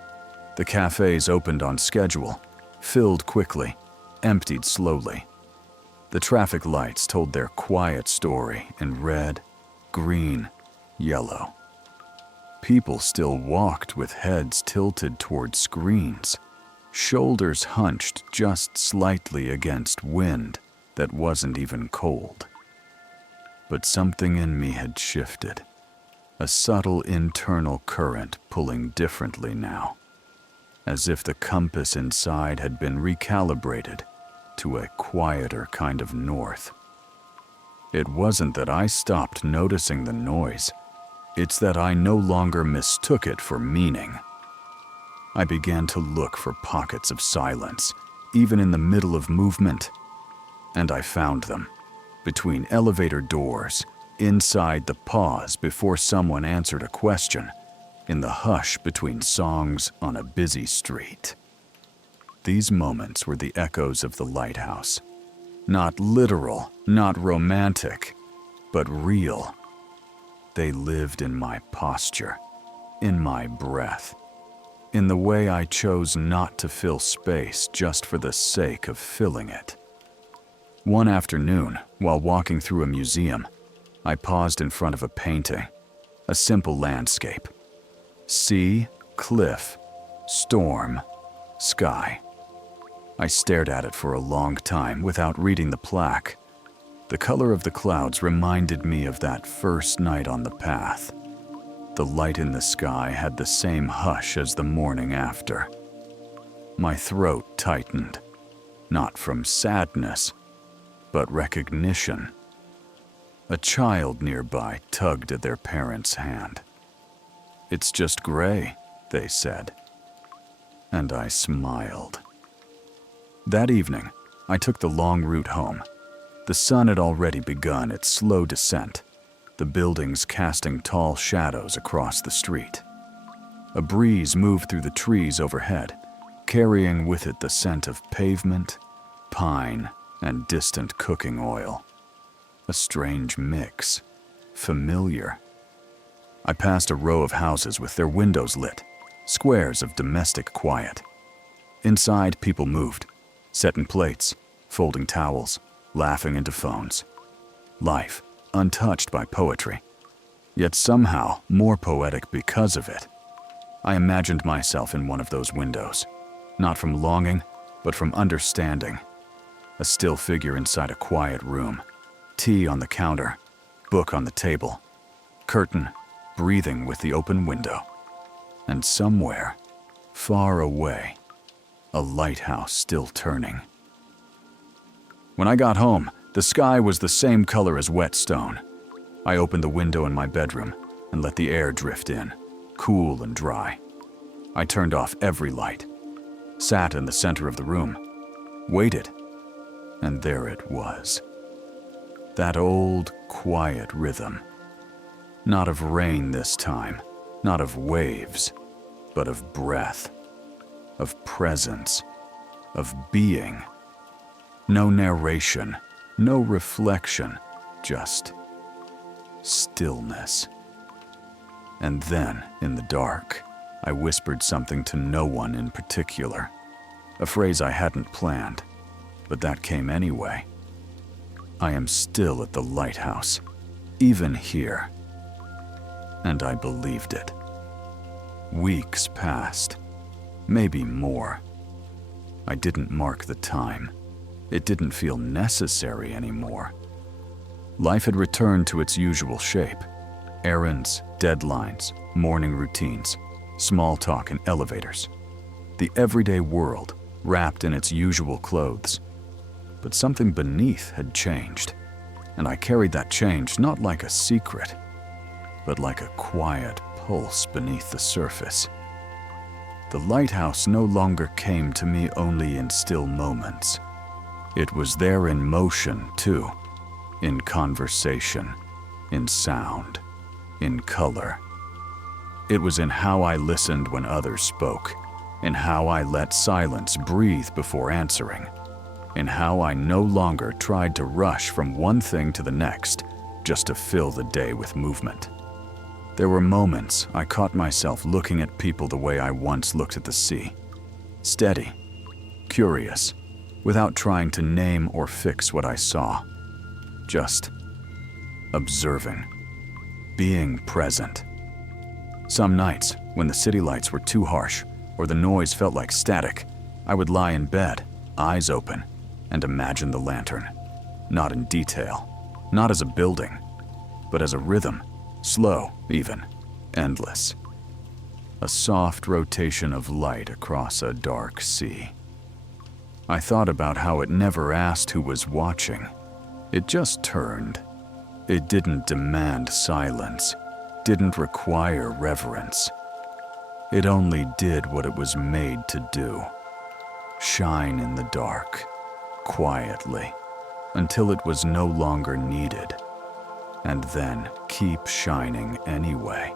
The cafes opened on schedule, filled quickly, emptied slowly. The traffic lights told their quiet story in red, green, yellow. People still walked with heads tilted toward screens, shoulders hunched just slightly against wind that wasn't even cold. But something in me had shifted, a subtle internal current pulling differently now, as if the compass inside had been recalibrated to a quieter kind of north. It wasn't that I stopped noticing the noise, it's that I no longer mistook it for meaning. I began to look for pockets of silence, even in the middle of movement, and I found them, between elevator doors, inside the pause before someone answered a question, in the hush between songs on a busy street. These moments were the echoes of the lighthouse. Not literal, not romantic, but real. They lived in my posture, in my breath, in the way I chose not to fill space just for the sake of filling it. One afternoon, while walking through a museum, I paused in front of a painting, a simple landscape. Sea, cliff, storm, sky. I stared at it for a long time without reading the plaque. The color of the clouds reminded me of that first night on the path. The light in the sky had the same hush as the morning after. My throat tightened, not from sadness, but recognition. A child nearby tugged at their parents' hand. "It's just gray," they said. And I smiled. That evening, I took the long route home. The sun had already begun its slow descent, the buildings casting tall shadows across the street. A breeze moved through the trees overhead, carrying with it the scent of pavement, pine, and distant cooking oil. A strange mix, familiar. I passed a row of houses with their windows lit, squares of domestic quiet. Inside, people moved, setting plates, folding towels, laughing into phones. Life, untouched by poetry, yet somehow more poetic because of it. I imagined myself in one of those windows, not from longing, but from understanding. A still figure inside a quiet room, tea on the counter, book on the table, curtain breathing with the open window. And somewhere, far away, a lighthouse still turning. When I got home, the sky was the same color as wet stone. I opened the window in my bedroom and let the air drift in, cool and dry. I turned off every light, sat in the center of the room, waited, and there it was. That old, quiet rhythm. Not of rain this time, not of waves, but of breath, of presence, of being. No narration, no reflection, just stillness. And then, in the dark, I whispered something to no one in particular, a phrase I hadn't planned, but that came anyway. I am still at the lighthouse, even here. And I believed it. Weeks passed, maybe more. I didn't mark the time. It didn't feel necessary anymore. Life had returned to its usual shape. Errands, deadlines, morning routines, small talk in elevators. The everyday world, wrapped in its usual clothes. But something beneath had changed, and I carried that change not like a secret, but like a quiet pulse beneath the surface. The lighthouse no longer came to me only in still moments. It was there in motion, too, in conversation, in sound, in color. It was in how I listened when others spoke, in how I let silence breathe before answering, in how I no longer tried to rush from one thing to the next just to fill the day with movement. There were moments I caught myself looking at people the way I once looked at the sea, steady, curious, without trying to name or fix what I saw, just observing, being present. Some nights, when the city lights were too harsh or the noise felt like static, I would lie in bed, eyes open, and imagine the lantern. Not in detail, not as a building, but as a rhythm, slow even, endless. A soft rotation of light across a dark sea. I thought about how it never asked who was watching. It just turned. It didn't demand silence, didn't require reverence. It only did what it was made to do. Shine in the dark, quietly, until it was no longer needed, and then keep shining anyway.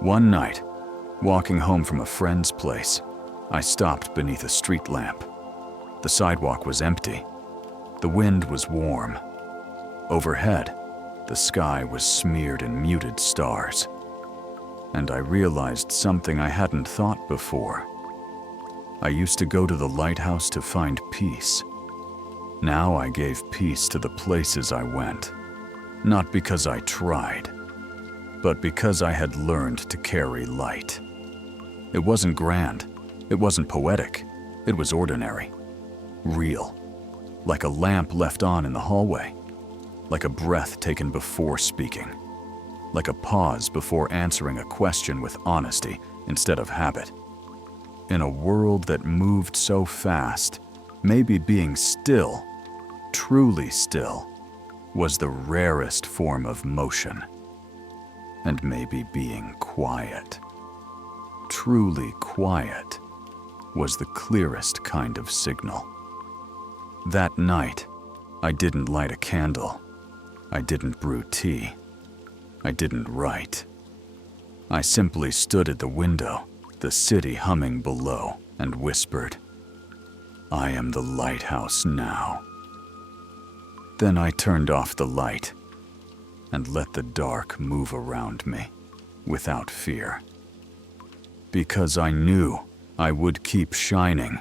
One night, walking home from a friend's place, I stopped beneath a street lamp. The sidewalk was empty. The wind was warm. Overhead, the sky was smeared in muted stars. And I realized something I hadn't thought before. I used to go to the Lighthouse to find peace. Now I gave peace to the places I went, not because I tried, but because I had learned to carry light. It wasn't grand, it wasn't poetic, it was ordinary, real, like a lamp left on in the hallway, like a breath taken before speaking, like a pause before answering a question with honesty instead of habit. In a world that moved so fast, maybe being still, truly still, was the rarest form of motion. And maybe being quiet, truly quiet, was the clearest kind of signal. That night, I didn't light a candle. I didn't brew tea. I didn't write. I simply stood at the window, the city humming below, and whispered, "I am the lighthouse now." Then I turned off the light and let the dark move around me without fear. Because I knew I would keep shining